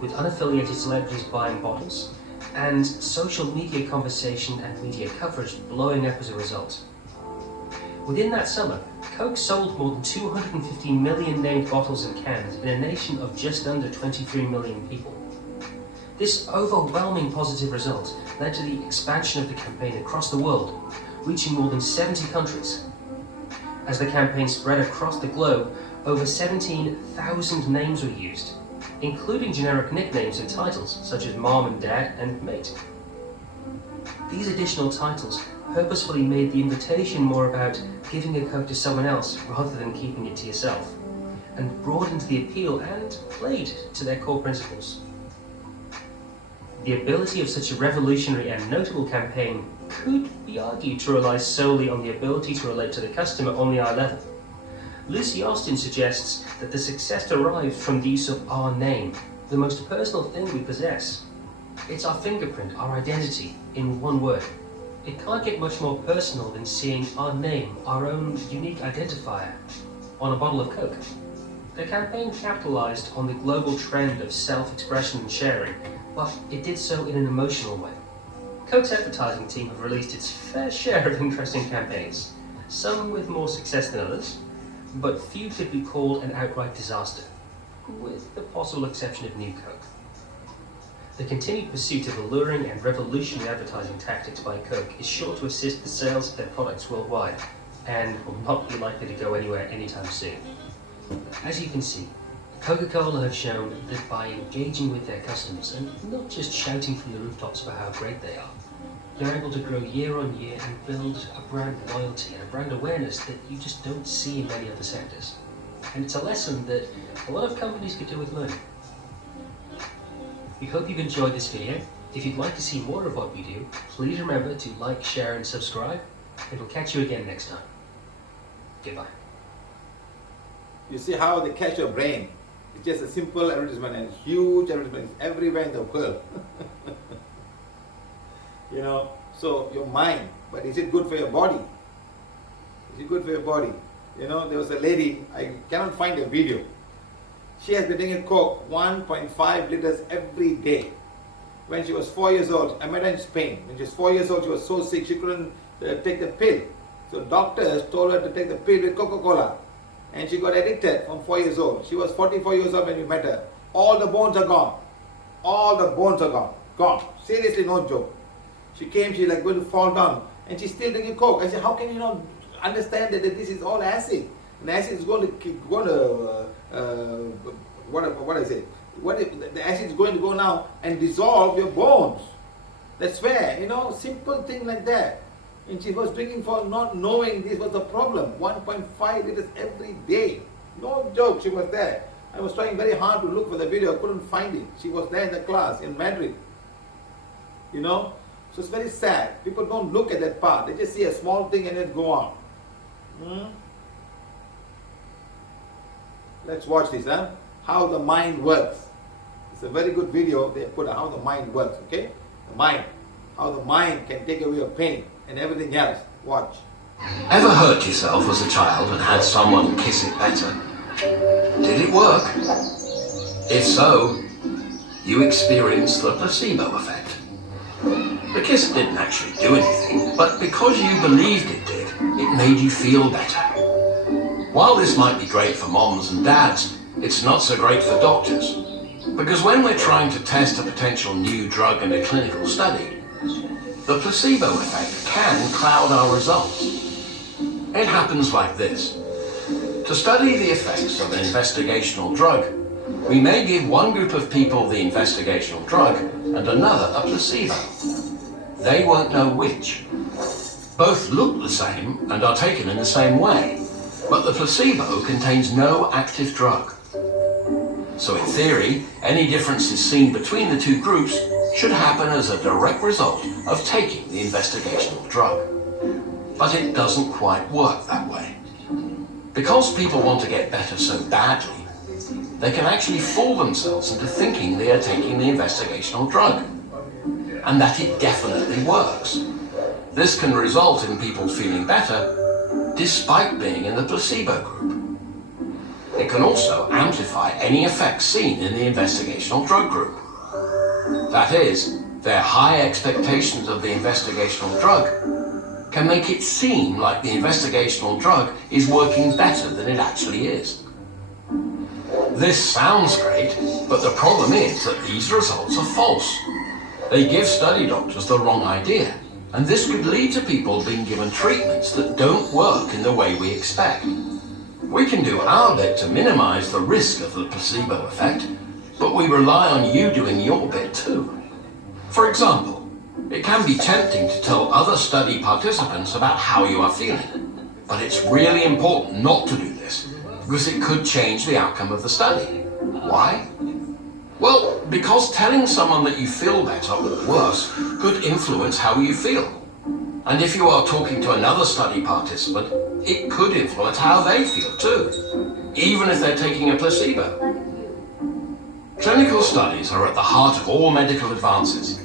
with unaffiliated celebrities buying bottles, and social media conversation and media coverage blowing up as a result. Within that summer, Coke sold more than 250 million named bottles and cans in a nation of just under 23 million people. This overwhelming positive result led to the expansion of the campaign across the world, reaching more than 70 countries. As the campaign spread across the globe, over 17,000 names were used, including generic nicknames and titles such as Mom and Dad and Mate. These additional titles purposefully made the invitation more about giving a Coke to someone else rather than keeping it to yourself, and broadened the appeal and played to their core principles. The ability of such a revolutionary and notable campaign could be argued to rely solely on the ability to relate to the customer on the eye level. Lucy Austin suggests that the success derived from the use of our name, the most personal thing we possess. It's our fingerprint, our identity, in one word. It can't get much more personal than seeing our name, our own unique identifier, on a bottle of Coke. The campaign capitalized on the global trend of self-expression and sharing, but it did so in an emotional way. Coke's advertising team have released its fair share of interesting campaigns, some with more success than others, but few could be called an outright disaster, with the possible exception of New Coke. The continued pursuit of alluring and revolutionary advertising tactics by Coke is sure to assist the sales of their products worldwide, and will not be likely to go anywhere anytime soon. As you can see, Coca-Cola have shown that by engaging with their customers and not just shouting from the rooftops about how great they are, they're able to grow year on year and build a brand loyalty and a brand awareness that you just don't see in many other sectors. And it's a lesson that a lot of companies could do with learning. We hope you've enjoyed this video. If you'd like to see more of what we do, please remember to like, share and subscribe, and we'll catch you again next time. Goodbye. You see how they catch your brain. It's just a simple advertisement and huge advertisements everywhere in the world. You know, so your mind, but is it good for your body? Is it good for your body? You know, there was a lady, I cannot find a video. She has been drinking Coke 1.5 liters every day. When she was 4 years old, I met her in Spain. When she was 4 years old, she was so sick she couldn't take the pill. So doctors told her to take the pill with Coca-Cola. And she got addicted from 4 years old. She was 44 years old when we met her. All the bones are gone. All the bones are gone. Gone. Seriously, no joke. She came, she's like going to fall down. And she's still drinking Coke. I said, how can you not understand that this is all acid? And acid is going to what I say? The acid is going to go now and dissolve your bones. That's where, you know, simple thing like that. And she was drinking for not knowing this was the problem. 1.5 liters every day. No joke, she was there. I was trying very hard to look for the video, I couldn't find it. She was there in the class in Madrid. You know? So it's very sad. People don't look at that part. They just see a small thing and then go on. Let's watch this, huh? How the mind works. It's a very good video they put on how the mind works, okay? The mind. How the mind can take away your pain and everything else. Watch. Ever hurt yourself as a child and had someone kiss it better? Did it work? If so, you experienced the placebo effect. The kiss didn't actually do anything, but because you believed it did, it made you feel better. While this might be great for moms and dads, it's not so great for doctors. Because when we're trying to test a potential new drug in a clinical study, the placebo effect can cloud our results. It happens like this. To study the effects of an investigational drug, we may give one group of people the investigational drug and another a placebo. They won't know which. Both look the same and are taken in the same way, but the placebo contains no active drug. So in theory, any differences seen between the two groups should happen as a direct result of taking the investigational drug. But it doesn't quite work that way. Because people want to get better so badly, they can actually fool themselves into thinking they are taking the investigational drug, and that it definitely works. This can result in people feeling better despite being in the placebo group. It can also amplify any effects seen in the investigational drug group. That is, their high expectations of the investigational drug can make it seem like the investigational drug is working better than it actually is. This sounds great, but the problem is that these results are false. They give study doctors the wrong idea, and this could lead to people being given treatments that don't work in the way we expect. We can do our bit to minimize the risk of the placebo effect, but we rely on you doing your bit too. For example, it can be tempting to tell other study participants about how you are feeling, but it's really important not to do this, because it could change the outcome of the study. Why? Well, because telling someone that you feel better or worse could influence how you feel. And if you are talking to another study participant, it could influence how they feel too, even if they're taking a placebo. Clinical studies are at the heart of all medical advances,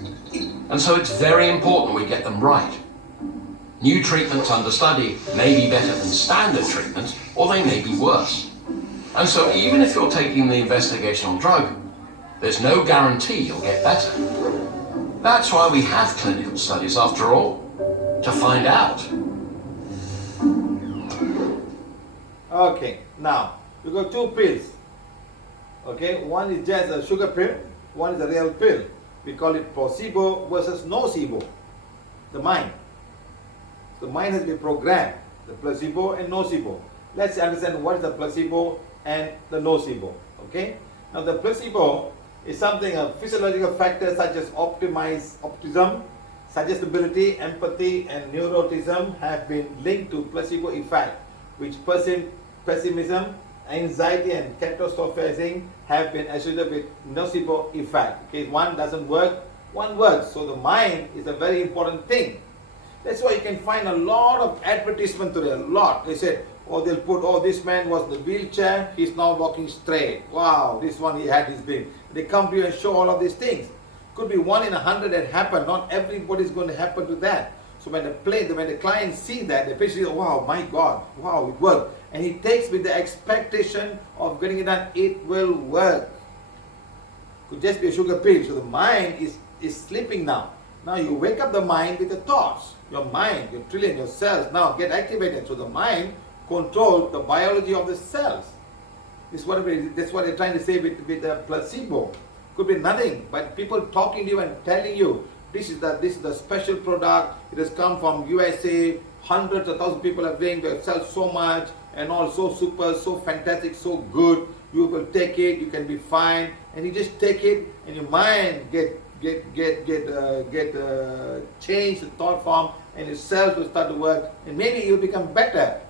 and so it's very important we get them right. New treatments under study may be better than standard treatments, or they may be worse. And so even if you're taking the investigational drug, there's no guarantee you'll get better. That's why we have clinical studies after all, to find out. Okay, now you got two pills. Okay, one is just a sugar pill, one is a real pill. We call it placebo versus nocebo. The mind. The mind has been programmed, the placebo and nocebo. Let's understand what is the placebo and the nocebo. Okay, now the placebo is something, a physiological factor such as optimism, suggestibility, empathy, and neuroticism have been linked to placebo effect, which pessimism, anxiety, and catastrophizing have been associated with nocebo effect. Okay, one doesn't work, one works. So the mind is a very important thing. That's why you can find a lot of advertisement today, a lot. They said, oh, they'll put, oh, this man was in the wheelchair, he's now walking straight. Wow, this one, he had his being. They come to you and show all of these things. Could be 1 in 100 that happen. Not everybody's going to happen to that. So when the client see that, the patient says, wow, my God, wow, it worked. And he takes with the expectation of getting it done, it will work. Could just be a sugar pill. So the mind is sleeping now. Now you wake up the mind with the thoughts. Your mind, your trillion, your cells now get activated. So the mind controls the biology of the cells. That's what they're trying to say with the placebo. Could be nothing, but people talking to you and telling you, this is the special product, it has come from USA, hundreds of thousands of people are doing, they sell so much, and all so super, so fantastic, so good, you will take it, you can be fine, and you just take it, and your mind get changed the thought form, and your cells will start to work, and maybe you'll become better.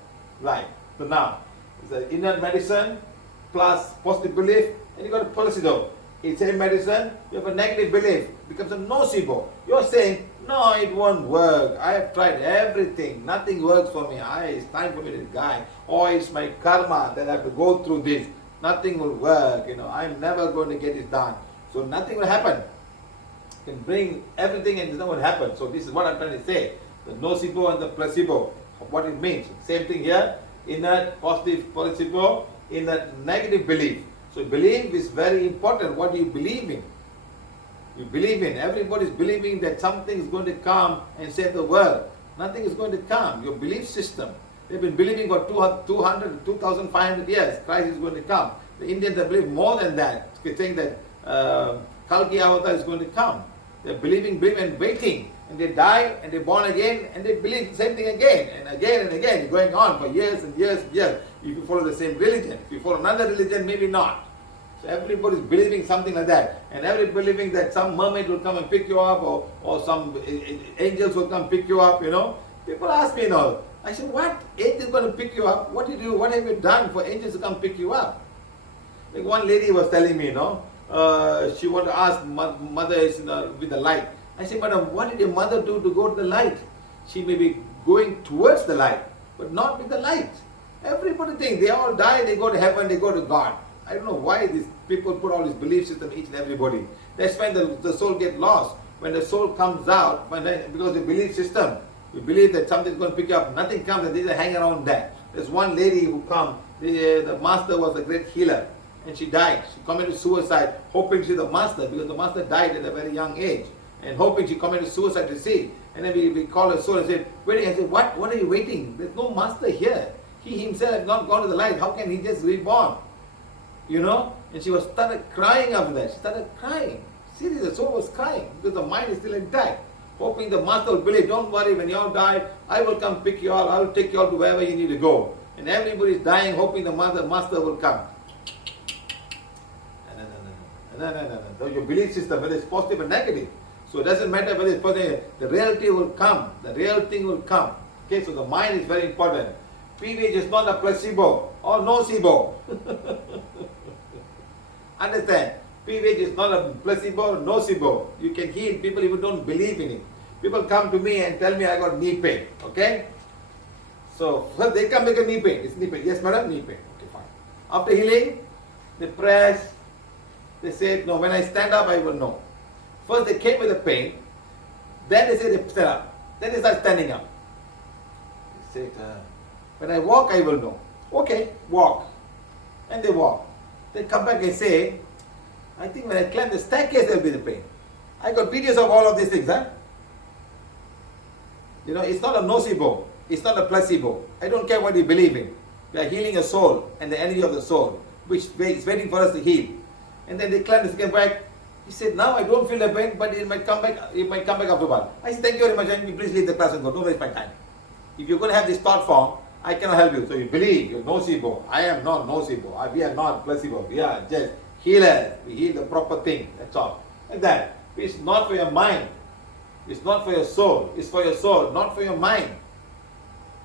Right, so now, it's an inner medicine, plus positive belief, and you got a placebo. It's same medicine, you have a negative belief, it becomes a nocebo. You're saying, no, it won't work. I have tried everything, nothing works for me. It's time for me to die. Or it's my karma that I have to go through this. Nothing will work, I'm never going to get it done. So nothing will happen. You can bring everything and nothing will happen. So this is what I'm trying to say. The nocebo and the placebo, what it means. Same thing here, inner positive placebo, inner negative belief. So belief is very important. What do you believe in? You believe in. Everybody's believing that something is going to come and save the world. Nothing is going to come. Your belief system. They've been believing for 200, 2,500 years. Christ is going to come. The Indians have believed more than that. They're saying that Kalki Avatar is going to come. They're believing and waiting. And they die and they're born again and they believe the same thing again and again and again. It's going on for years and years and years. If you follow the same religion. If you follow another religion, maybe not. So everybody's believing something like that. And everybody believing that some mermaid will come and pick you up or some angels will come pick you up, People ask me, I said, what? Angels going to pick you up? What did you? What have you done for angels to come pick you up? Like one lady was telling me, she wanted to ask mother is with the light. I said, madam, what did your mother do to go to the light? She may be going towards the light, but not with the light. Everybody thinks they all die, they go to heaven, they go to God. I don't know why these people put all this belief system in each and everybody. That's when the soul gets lost. When the soul comes out, because the belief system, you believe that something's going to pick you up, nothing comes and they just hang around there. There's one lady who come, the master was a great healer, and she died. She committed suicide, hoping she's the master, because the master died at a very young age. And hoping she committed suicide to see. And then we called her soul and said, waiting. I said, what are you waiting? There's no master here. He himself has not gone to the light. How can he just reborn? And she started crying after that. She started crying. Seriously, the soul was crying because the mind is still intact. Hoping the master will believe, don't worry, when you all die, I will come pick you all. I will take you all to wherever you need to go. And everybody is dying, hoping the master will come. No. So your belief system, whether it's positive or negative. So it doesn't matter whether it's positive, the reality will come. The real thing will come. Okay, so the mind is very important. PVH is not a placebo or nocebo. Understand? PVH is not a placebo or nocebo. You can heal people even don't believe in it. People come to me and tell me I got knee pain. Okay? So first they come with a knee pain. It's knee pain. Yes, madam, knee pain. Okay, fine. After healing, they press. They say, no, when I stand up, I will know. First they came with the pain. Then they say they stand up. Then they start standing up. They say, when I walk, I will know. Okay, walk. And they walk. They come back and say, I think when I climb the staircase, there will be the pain. I got videos of all of these things, huh? You know, it's not a nocebo. It's not a placebo. I don't care what you believe in. We are healing a soul and the energy of the soul, which is waiting for us to heal. And then they climb the staircase back. He said, now I don't feel the pain, but it might come back. It might come back after a while. I said, thank you very much. And you please leave the class and go. Don't waste my time. If you're going to have this thought form, I cannot help you. So you believe you're nocebo. I am not nocebo. We are not placebo. We are just healers. We heal the proper thing. That's all. Like that. It's not for your mind. It's not for your soul. It's for your soul, not for your mind.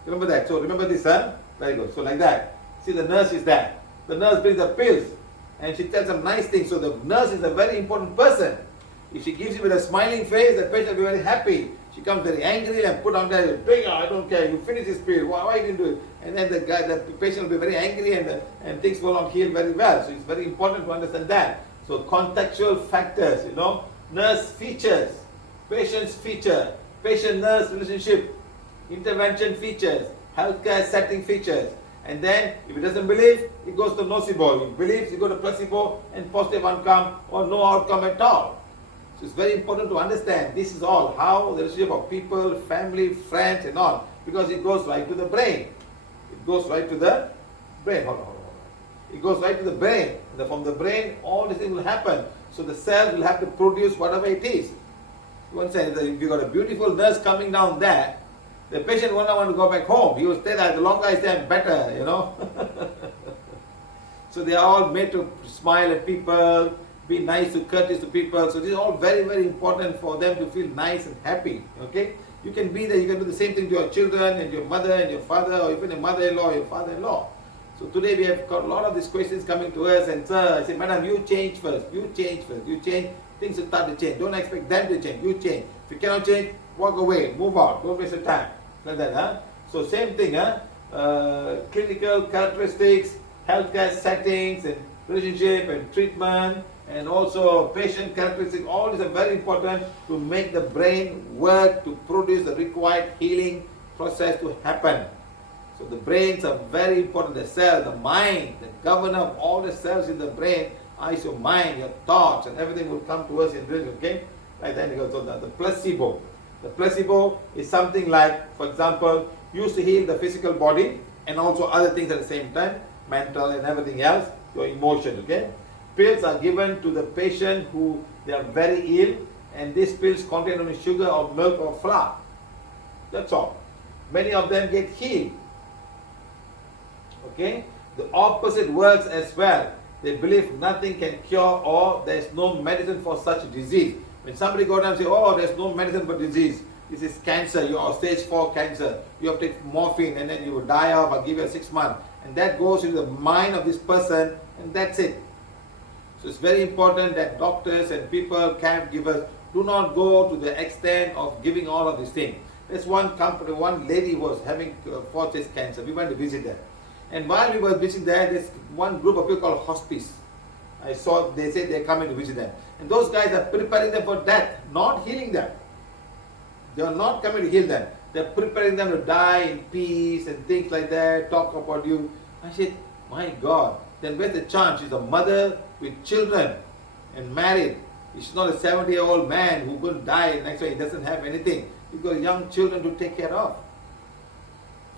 Remember that. So remember this, huh? Very good. So like that. See, the nurse is there. The nurse brings the pills and she tells some nice things. So the nurse is a very important person. If she gives you with a smiling face, the patient will be very happy. She comes very angry and put on there, drink, I don't care, you finish this pill, why you didn't do it? And then the patient will be very angry and things will not heal very well. So it's very important to understand that. So contextual factors, you know, nurse features, patient's feature, patient-nurse relationship, intervention features, healthcare setting features. And then, if it doesn't believe, it goes to nocebo. If it believes, it goes to placebo and positive outcome or no outcome at all. So it's very important to understand this is all how the relationship of people, family, friends and all, because it goes right to the brain. It goes right to the brain. Hold on. It goes right to the brain. And from the brain, all these things will happen. So the cell will have to produce whatever it is. You understand? If you got a beautiful nurse coming down there, the patient will not want to go back home. He will stay there. The longer I stay, I'm better, you know. So they are all made to smile at people, be nice to courteous to people. So this is all very, very important for them to feel nice and happy. Okay? You can be there, you can do the same thing to your children and your mother and your father, or even your mother-in-law, your father-in-law. So today we have got a lot of these questions coming to us, and sir, I say, madam, you change first, you change first, you change, things will start to change. Don't expect them to change, you change. If you cannot change, walk away, move out, don't waste your time. Like that, huh? So same thing, huh? Clinical characteristics, healthcare settings, and relationship and treatment, and also patient characteristics, all these are very important to make the brain work to produce the required healing process to happen. So the brains are very important. The cell, the mind, the governor of all the cells in the brain is your mind, your thoughts, and everything will come to us in this, okay? Like that, so the placebo. The placebo is something like, for example, used to heal the physical body and also other things at the same time, mental and everything else, your emotion, okay? Pills are given to the patient who they are very ill, and these pills contain only sugar or milk or flour. That's all. Many of them get healed. Okay? The opposite works as well. They believe nothing can cure or there is no medicine for such disease. When somebody goes down and says, oh, there's no medicine for disease, this is cancer, you are stage 4 cancer, you have to take morphine and then you will die off, I'll give you 6 months. And that goes into the mind of this person and that's it. So it's very important that doctors and people, caregivers, do not go to the extent of giving all of these things. There's one company, one lady was having 4 stage cancer. We went to visit her. And while we were visiting there, there's one group of people called hospice. I saw, they said they're coming to visit them. And those guys are preparing them for death, not healing them. They are not coming to heal them. They're preparing them to die in peace and things like that, talk about you. I said, my God, then where's the chance? She's a mother with children and married. She's not a 70-year-old man who's going to die next week. He doesn't have anything. You've got young children to take care of.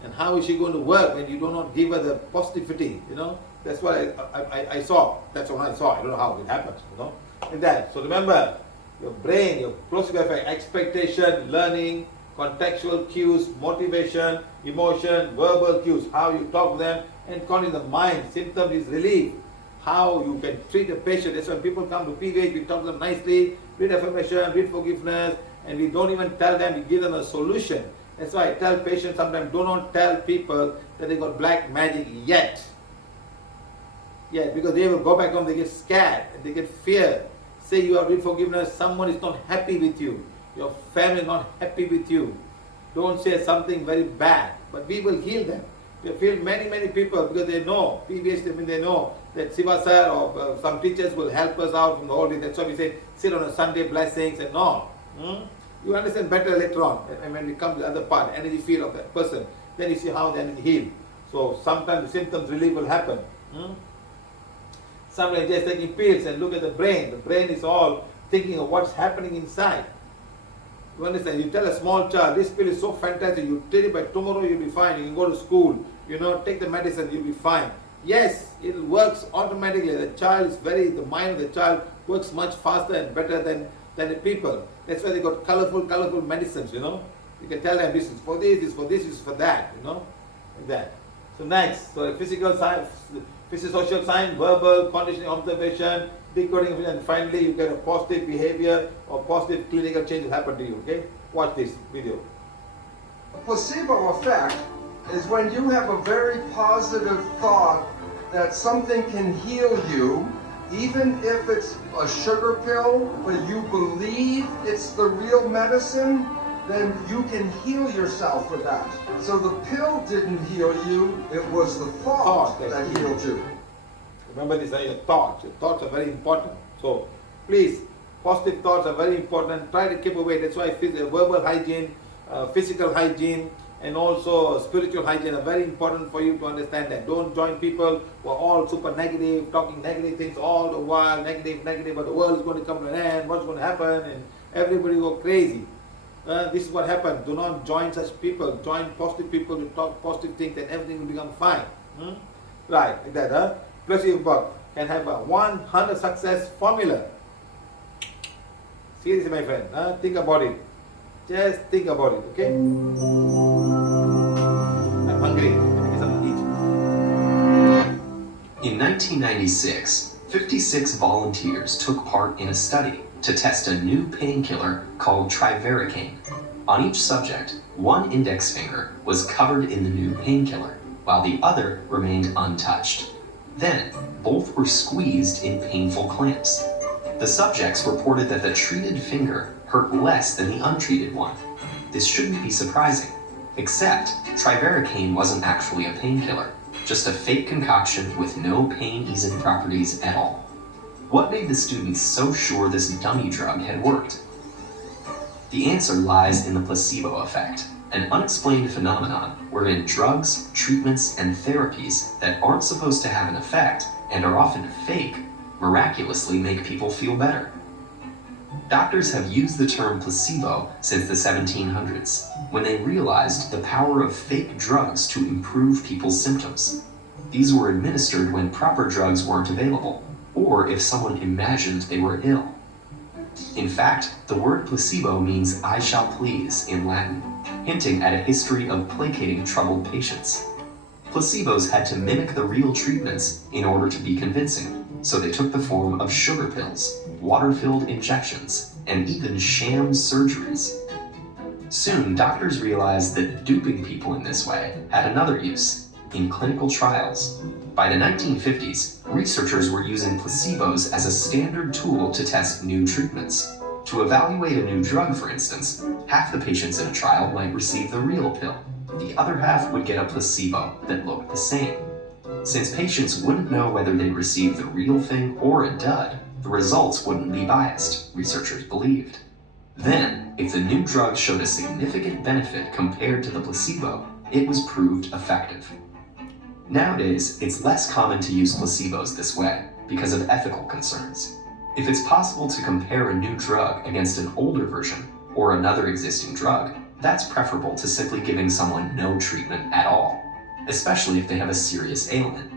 And how is she going to work when you do not give her the positivity, you know? That's what I saw. That's what I saw. I don't know how it happens, you know? And that. So remember, your brain, your placebo effect, expectation, learning, contextual cues, motivation, emotion, verbal cues, how you talk to them, and calling the mind, symptom is relief. How you can treat a patient. That's when people come to PVH, we talk to them nicely, read affirmation, read forgiveness, and we don't even tell them, we give them a solution. That's why I tell patients sometimes, do not tell people that they got black magic yet. Yet, because they will go back home, they get scared, and they get fear. Say you are with forgiveness, someone is not happy with you. Your family is not happy with you. Don't say something very bad, but we will heal them. We have healed many people because they know, PVH, they know that Siva sir or some teachers will help us out from the whole thing. That's why we say, sit on a Sunday blessings and all. You understand better later on. And when we come to the other part, energy field of that person, then you see how the energy heal. So sometimes the symptoms relief will happen. Sometimes just taking pills and look at the brain. The brain is all thinking of what's happening inside. You understand? You tell a small child, this pill is so fantastic, you take it by tomorrow, you'll be fine. You can go to school, take the medicine, you'll be fine. Yes, it works automatically. The mind of the child works much faster and better than the people. That's why they got colorful medicines, You can tell them this is for this is for this, is for that, like that. So next, so physical science, physiosocial science, verbal, conditioning, observation, decoding, and finally you get a positive behavior or positive clinical change will happen to you, okay? Watch this video. The placebo effect is when you have a very positive thought that something can heal you, even if it's a sugar pill, but you believe it's the real medicine, then you can heal yourself with that. So the pill didn't heal you, it was the thought that healed you. Remember this, your thoughts. Your thoughts are very important. So please, positive thoughts are very important. Try to keep away. That's why verbal hygiene, physical hygiene, and also spiritual hygiene are very important for you to understand that. Don't join people who are all super negative, talking negative things all the while, negative, but the world is going to come to an end, what's going to happen, and everybody go crazy. This is what happens. Do not join such people. Join positive people who talk positive things and everything will become fine. Right, like that, Placebo can have a 100 success formula. Seriously, my friend, think about it. Just think about it, okay? I'm hungry. Let me get something to eat. In 1996, 56 volunteers took part in a study to test a new painkiller called trivaricane. On each subject, one index finger was covered in the new painkiller, while the other remained untouched. Then, both were squeezed in painful clamps. The subjects reported that the treated finger hurt less than the untreated one. This shouldn't be surprising, except trivaricane wasn't actually a painkiller, just a fake concoction with no pain-easing properties at all. What made the students so sure this dummy drug had worked? The answer lies in the placebo effect, an unexplained phenomenon wherein drugs, treatments, and therapies that aren't supposed to have an effect and are often fake miraculously make people feel better. Doctors have used the term placebo since the 1700s, when they realized the power of fake drugs to improve people's symptoms. These were administered when proper drugs weren't available, or if someone imagined they were ill. In fact, the word placebo means "I shall please" in Latin, hinting at a history of placating troubled patients. Placebos had to mimic the real treatments in order to be convincing, so they took the form of sugar pills, water-filled injections, and even sham surgeries. Soon, doctors realized that duping people in this way had another use, in clinical trials. By the 1950s, researchers were using placebos as a standard tool to test new treatments. To evaluate a new drug, for instance, half the patients in a trial might receive the real pill. The other half would get a placebo that looked the same. Since patients wouldn't know whether they'd received the real thing or a dud, the results wouldn't be biased, researchers believed. Then, if the new drug showed a significant benefit compared to the placebo, it was proved effective. Nowadays, it's less common to use placebos this way because of ethical concerns. If it's possible to compare a new drug against an older version or another existing drug, that's preferable to simply giving someone no treatment at all, especially if they have a serious ailment.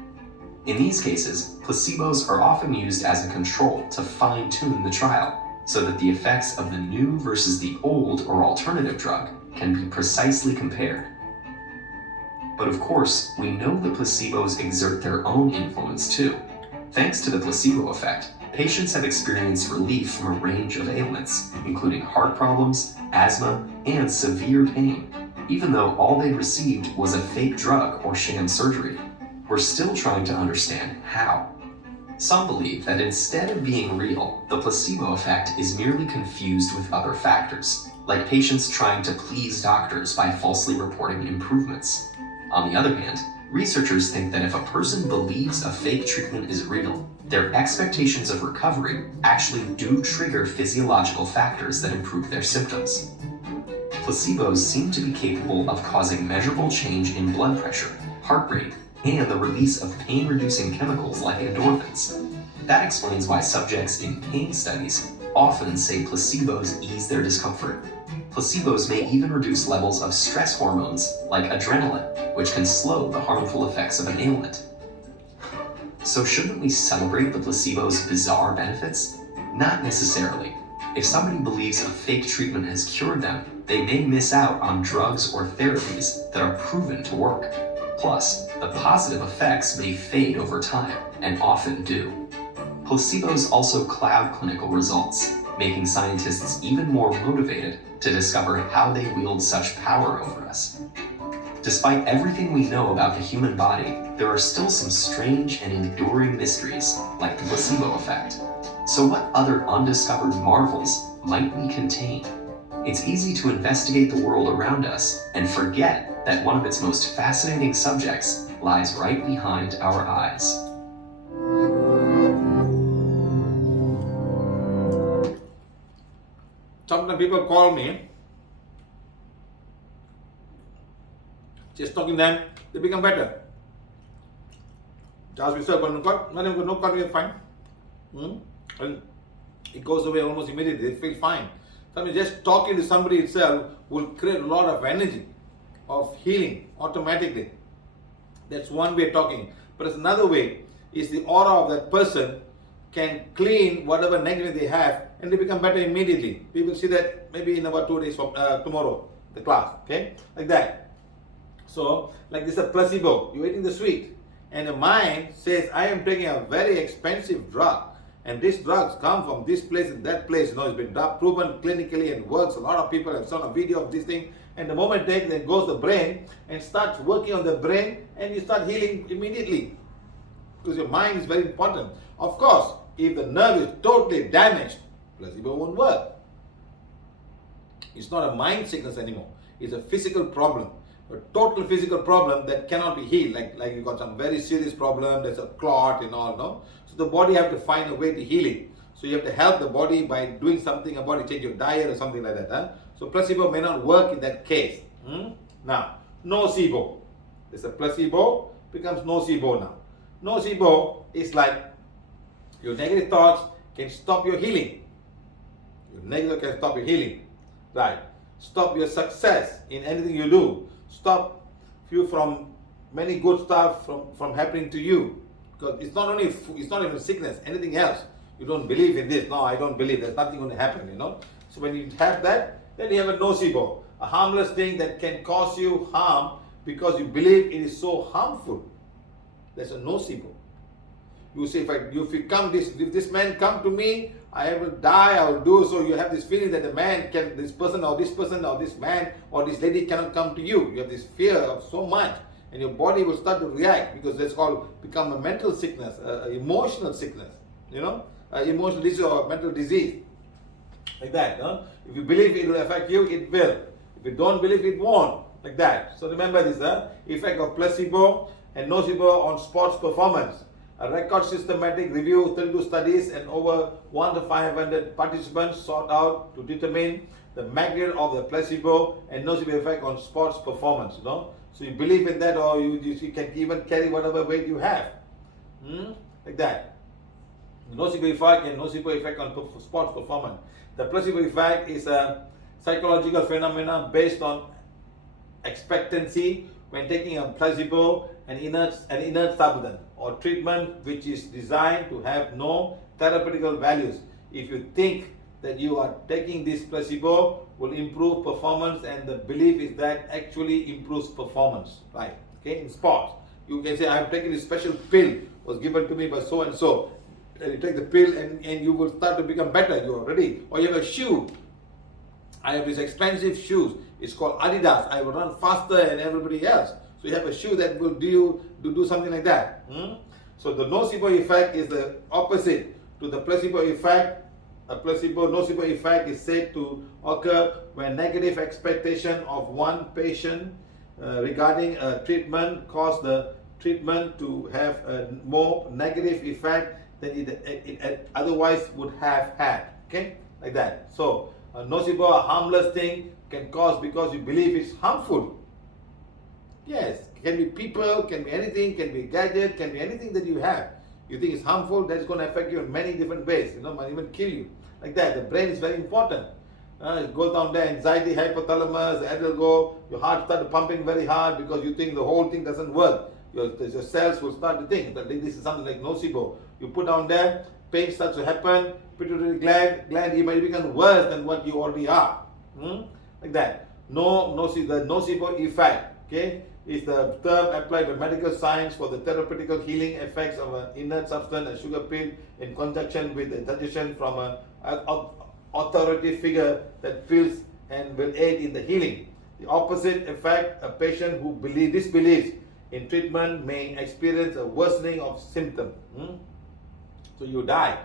In these cases, placebos are often used as a control to fine-tune the trial so that the effects of the new versus the old or alternative drug can be precisely compared. But of course, we know that placebos exert their own influence too. Thanks to the placebo effect, patients have experienced relief from a range of ailments, including heart problems, asthma, and severe pain. even though all they received was a fake drug or sham surgery. We're still trying to understand how. Some believe that instead of being real, the placebo effect is merely confused with other factors, like patients trying to please doctors by falsely reporting improvements. On the other hand, researchers think that if a person believes a fake treatment is real, their expectations of recovery actually do trigger physiological factors that improve their symptoms. Placebos seem to be capable of causing measurable change in blood pressure, heart rate, and the release of pain-reducing chemicals like endorphins. That explains why subjects in pain studies often say placebos ease their discomfort. Placebos may even reduce levels of stress hormones like adrenaline, which can slow the harmful effects of an ailment. So shouldn't we celebrate the placebo's bizarre benefits? Not necessarily. If somebody believes a fake treatment has cured them, they may miss out on drugs or therapies that are proven to work. Plus, the positive effects may fade over time, and often do. Placebos also cloud clinical results, making scientists even more motivated to discover how they wield such power over us. Despite everything we know about the human body, there are still some strange and enduring mysteries, like the placebo effect. So what other undiscovered marvels might we contain? It's easy to investigate the world around us and forget that one of its most fascinating subjects lies right behind our eyes. Sometimes people call me, just talking to them, they become better. Just we serve no cut, we fine. And it goes away almost immediately, they feel fine. Sometimes just talking to somebody itself will create a lot of energy, of healing automatically. That's one way of talking. But it's another way is the aura of that person can clean whatever negative they have and they become better immediately. We will see that maybe in about 2 days from tomorrow, the class, okay? Like that. So, like this is a placebo. You're eating the sweet. And the mind says, I am taking a very expensive drug. And these drugs come from this place and that place. You know, it's been proven clinically and works. A lot of people have seen a video of this thing. And the moment it then goes the brain and starts working on the brain and you start healing immediately. Because your mind is very important. Of course, if the nerve is totally damaged, placebo won't work. It's not a mind sickness anymore. It's a physical problem. A total physical problem that cannot be healed. Like you got some very serious problem, there's a clot and all, no? So the body have to find a way to heal it. So you have to help the body by doing something about it, change your diet or something like that. Huh? So placebo may not work in that case. Now, nocebo. There's a placebo, becomes nocebo now. Nocebo is like your negative thoughts can stop your healing. Your negative can stop your healing. Right. Stop your success in anything you do. Stop you from many good stuff from happening to you. Because it's not even sickness, anything else. You don't believe in this. No, I don't believe. There's nothing going to happen, you know. So when you have that, then you have a nocebo, a harmless thing that can cause you harm because you believe it is so harmful. That's a nocebo. You say, if this man come to me, I will die, I will do so. You have this feeling that this person or this man or this lady cannot come to you. You have this fear of so much. And your body will start to react because that's become a mental sickness, emotional sickness, you know, emotional disease or mental disease. Like that, no? If you believe it will affect you, it will. If you don't believe, it won't. Like that. So remember this, effect of placebo and nocebo on sports performance. A record systematic review, 32 studies and over 1 to 500 participants sought out to determine the magnitude of the placebo and nocebo effect on sports performance, you know. So you believe in that, or you can even carry whatever weight you have. Like that. Nocebo effect and nocebo effect on sports performance. The placebo effect is a psychological phenomenon based on expectancy when taking a placebo, an inert substance or treatment which is designed to have no therapeutical values. If you think that you are taking this placebo will improve performance, and the belief is that actually improves performance, right? Okay, in sports, you can say, I have taken this special pill, was given to me by so and so. And you take the pill and you will start to become better. You are ready. Or you have a shoe. I have these expensive shoes. It's called Adidas. I will run faster than everybody else. So you have a shoe that will do something like that. So the nocebo effect is the opposite to the placebo effect. A nocebo effect is said to occur when negative expectation of one patient regarding a treatment cause the treatment to have a more negative effect than it otherwise would have had. Okay, like that. So a nocebo, a harmless thing, can cause because you believe it's harmful. Yes, can be people, can be anything, can be a gadget, can be anything that you have. You think it's harmful, that's going to affect you in many different ways. Might even kill you. Like that. The brain is very important. It goes down there, anxiety, hypothalamus, and it'll go, your heart starts pumping very hard because you think the whole thing doesn't work. Your cells will start to think that this is something like nocebo. You put down there, pain starts to happen, pituitary gland, you might become worse than what you already are. Like that. The nocebo effect, okay, is the term applied by medical science for the therapeutical healing effects of an inert substance, a sugar pill, in conjunction with a suggestion from an authority figure that feels and will aid in the healing. The opposite effect, a patient who disbelieves in treatment may experience a worsening of symptoms. So you die.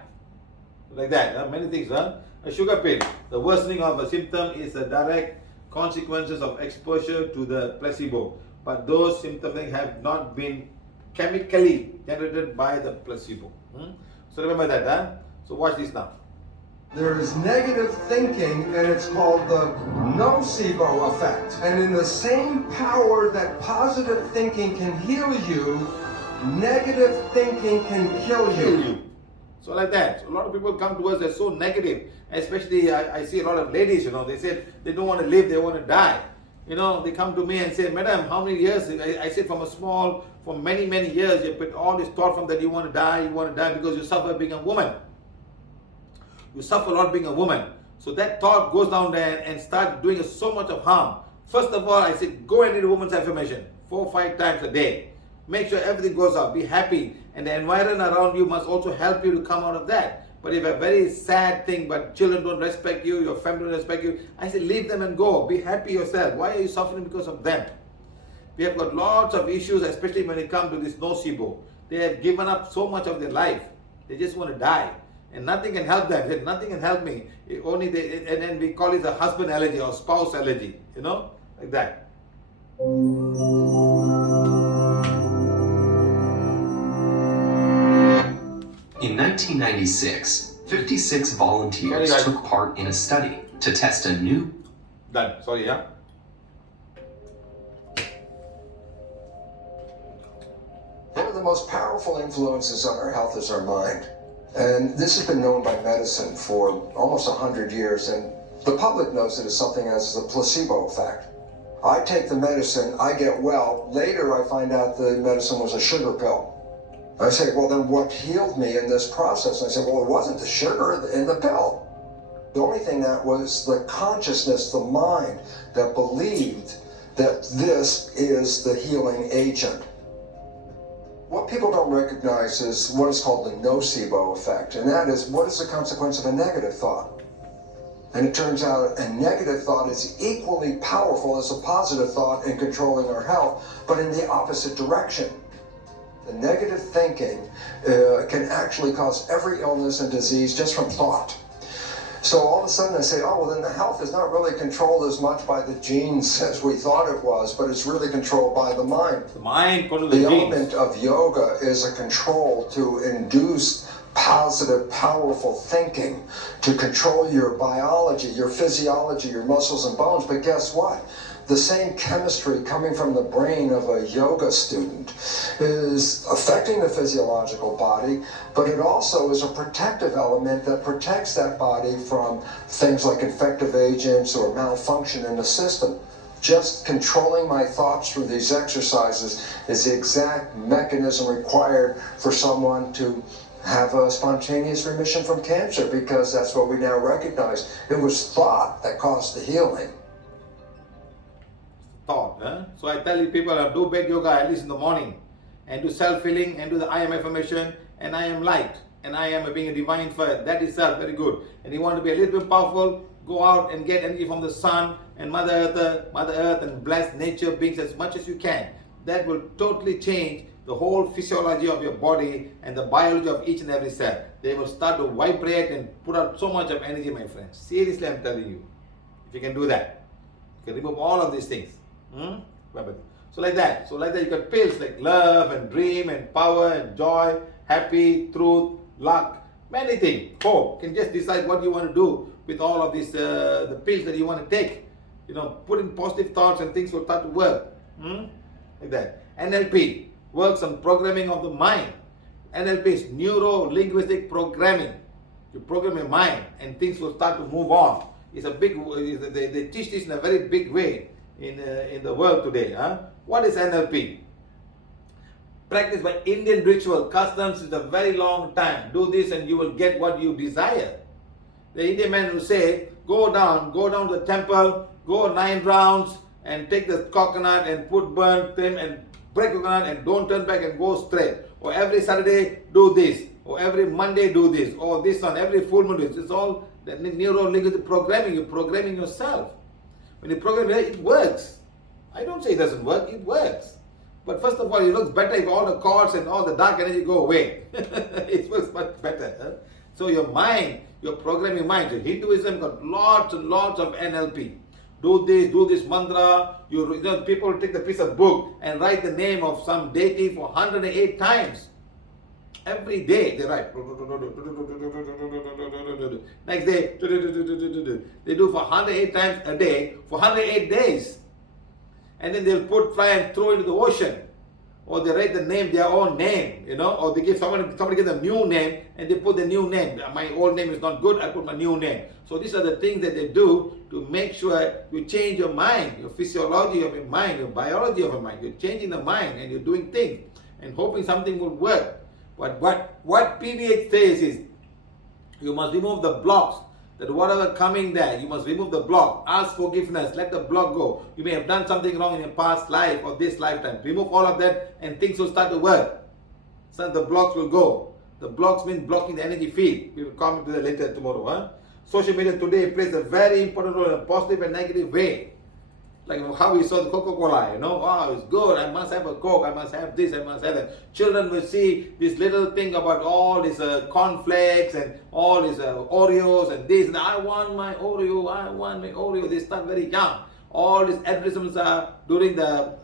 Like that. Many things. A sugar pill, the worsening of a symptom is a direct consequences of exposure to the placebo. But those symptoms have not been chemically generated by the placebo. So remember that. So watch this now. There is negative thinking, and it's called the nocebo effect. And in the same power that positive thinking can heal you, negative thinking can kill you. So like that. So a lot of people come to us, they're so negative. Especially I see a lot of ladies, they said they don't want to live, they want to die. They come to me and say, Madam, how many years? I said for many, many years, you put all this thought from that you want to die because you suffer being a woman. You suffer a lot being a woman. So that thought goes down there and starts doing so much of harm. First of all, I said, go and read a woman's affirmation 4 or 5 times a day. Make sure everything goes up. Be happy. And the environment around you must also help you to come out of that. But if a very sad thing, but children don't respect you, your family don't respect you, I say leave them and go. Be happy yourself. Why are you suffering because of them? We have got lots of issues, especially when it comes to this nocebo. They have given up so much of their life. They just want to die. And nothing can help them. They say, nothing can help me. And then we call it a husband allergy or spouse allergy. Like that. In 1996, 56 volunteers took part in a study to test a new... Done. Sorry, yeah. One of the most powerful influences on our health is our mind. And this has been known by medicine for almost 100 years, and the public knows it as something as the placebo effect. I take the medicine, I get well. Later, I find out the medicine was a sugar pill. I say, well, then what healed me in this process? And I say, well, it wasn't the sugar in the pill. The only thing that was the consciousness, the mind, that believed that this is the healing agent. What people don't recognize is what is called the nocebo effect, and that is, what is the consequence of a negative thought? And it turns out a negative thought is equally powerful as a positive thought in controlling our health, but in the opposite direction. The negative thinking can actually cause every illness and disease just from thought. So all of a sudden I say, oh, well then the health is not really controlled as much by the genes as we thought it was, but it's really controlled by the mind. The mind controls the genes. element of yoga is a control to induce positive, powerful thinking, to control your biology, your physiology, your muscles and bones. But guess what? The same chemistry coming from the brain of a yoga student is affecting the physiological body, but it also is a protective element that protects that body from things like infective agents or malfunction in the system. Just controlling my thoughts through these exercises is the exact mechanism required for someone to have a spontaneous remission from cancer, because that's what we now recognize. It was thought that caused the healing. Thought. So I tell you people, do bed yoga at least in the morning, and do self-healing, and do the I am affirmation, and I am light, and I am being a divine fire. That itself very good. And you want to be a little bit powerful, Go out and get energy from the sun and Mother Earth and bless nature beings as much as you can. That will totally change the whole physiology of your body and the biology of each and every cell. They will start to vibrate and put out so much of energy, my friends. Seriously, I'm telling you. If you can do that, you can remove all of these things. So like that. So like that, you got pills like love and dream and power and joy, happy, truth, luck, many things. Hope. You can just decide what you want to do with all of these, the pills that you want to take. Put in positive thoughts and things will start to work. Like that. NLP works on programming of the mind. NLP is neuro-linguistic programming. You program your mind and things will start to move on. It's a big, they teach this in a very big way in the world today. What is NLP? Practiced by Indian ritual customs is a very long time. Do this and you will get what you desire. The Indian man will say, go down to the temple, go 9 rounds and take the coconut and burn them and break coconut and don't turn back and go straight. Or every Saturday do this. Or every Monday do this. Or this on every full moon do this. It's all the neuro-linguistic programming. You're programming yourself. When you program it works. I don't say it doesn't work, it works. But first of all, it looks better if all the cords and all the dark energy go away. It works much better. So your mind, your programming mind, your Hinduism got lots and lots of NLP. Do this mantra. People take the piece of book and write the name of some deity for 108 times. Every day they write. Next day, they do for 108 times a day for 108 days. And then they'll fly and throw into the ocean. Or they write the name, their own name, or they give somebody gives a new name and they put the new name. My old name is not good, I put my new name. So these are the things that they do to make sure you change your mind, your physiology of your mind, your biology of your mind. You're changing the mind and you're doing things and hoping something will work. But what PVH says is you must remove the blocks. That whatever coming there, you must remove the block. Ask forgiveness. Let the block go. You may have done something wrong in your past life or this lifetime. Remove all of that and things will start to work. So the blocks will go. The blocks mean blocking the energy field. We will comment to that later tomorrow. Social media today plays a very important role in a positive and negative way. Like how we saw the Coca-Cola, oh, it's good, I must have a Coke, I must have this, I must have that. Children will see this little thing about all these cornflakes and all these Oreos and this, and I want my Oreo, they start very young. All these advertisements are during the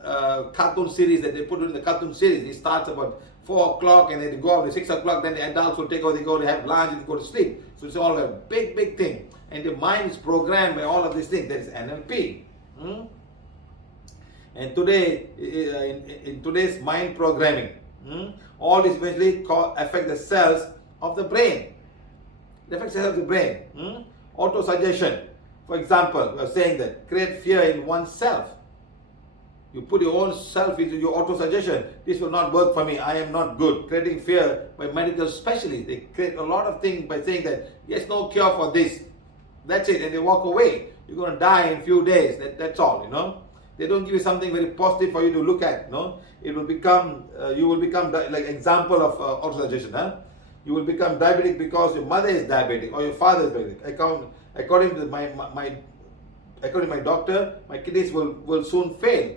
cartoon series that they put in the cartoon series. It starts about 4 o'clock and then they go up to 6 o'clock, then the adults will take over, they go to have lunch and go to sleep. So it's all a big thing. And the mind is programmed by all of these things. That is NLP. And today, in today's mind programming, all this eventually affect the cells of the brain. It affects the cells of the brain. Auto-suggestion. For example, we are saying that create fear in oneself. You put your own self into your auto-suggestion. This will not work for me. I am not good. Creating fear by medical specialists. They create a lot of things by saying that there's no cure for this. That's it. And they walk away. You're going to die in a few days. That's all, They don't give you something very positive for you to look at, It will become, you will become like example of auto-suggestion, You will become diabetic because your mother is diabetic or your father is diabetic. According to my doctor, my kidneys will soon fail.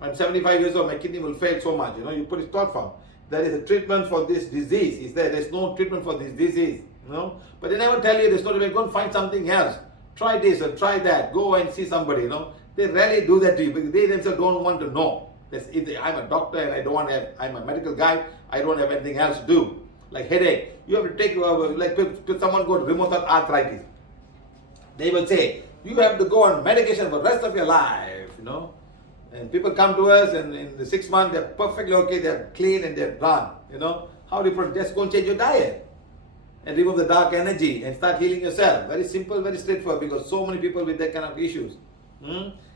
I'm 75 years old, my kidney will fail so much, You put it thought form. There is a treatment for this disease. There's no treatment for this disease, But they never tell you there's no treatment. Go and find something else. Try this or try that. Go and see somebody, They rarely do that to you because they themselves don't want to know. I'm a doctor and I'm a medical guy, I don't have anything else to do. Like headache, you have to take, to someone got rheumatoid arthritis. They will say, you have to go on medication for the rest of your life, And people come to us and in the 6 months, they're perfectly okay, they're clean and they're done, How do you just go and change your diet? And remove the dark energy and start healing yourself. Very simple, very straightforward because so many people with that kind of issues.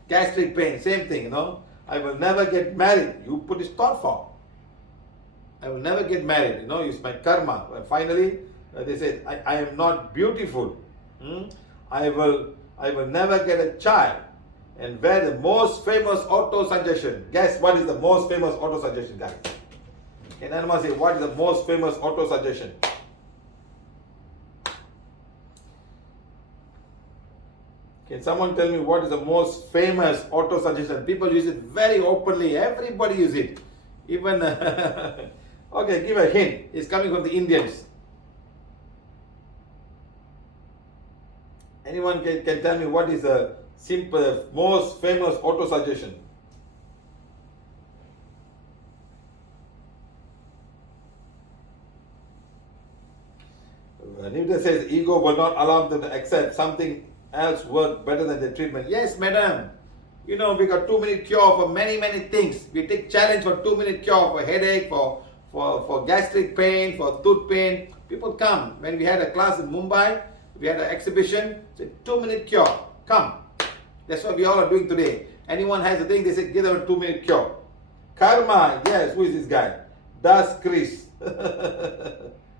Gastric pain, same thing, I will never get married. You put this thought form. I will never get married, it's my karma. And finally, they said, I am not beautiful. I will never get a child. And where the most famous auto-suggestion. Guess what is the most famous auto-suggestion, guys? Can anyone say what is the most famous auto-suggestion? Can someone tell me what is the most famous auto-suggestion? People use it very openly. Everybody use it. Even, okay, give a hint. It's coming from the Indians. Anyone can tell me what is the simple, most famous auto-suggestion? Newton says ego will not allow them to accept something else work better than the treatment. Yes, madam. You know, we got 2-minute cure for many things. We take challenge for 2-minute cure for headache, for gastric pain, for tooth pain. People come. When we had a class in Mumbai, we had an exhibition. It's a 2-minute cure. Come. That's what we all are doing today. Anyone has a thing, they say, give them a 2-minute cure. Karma, yes. Who is this guy? Das Chris.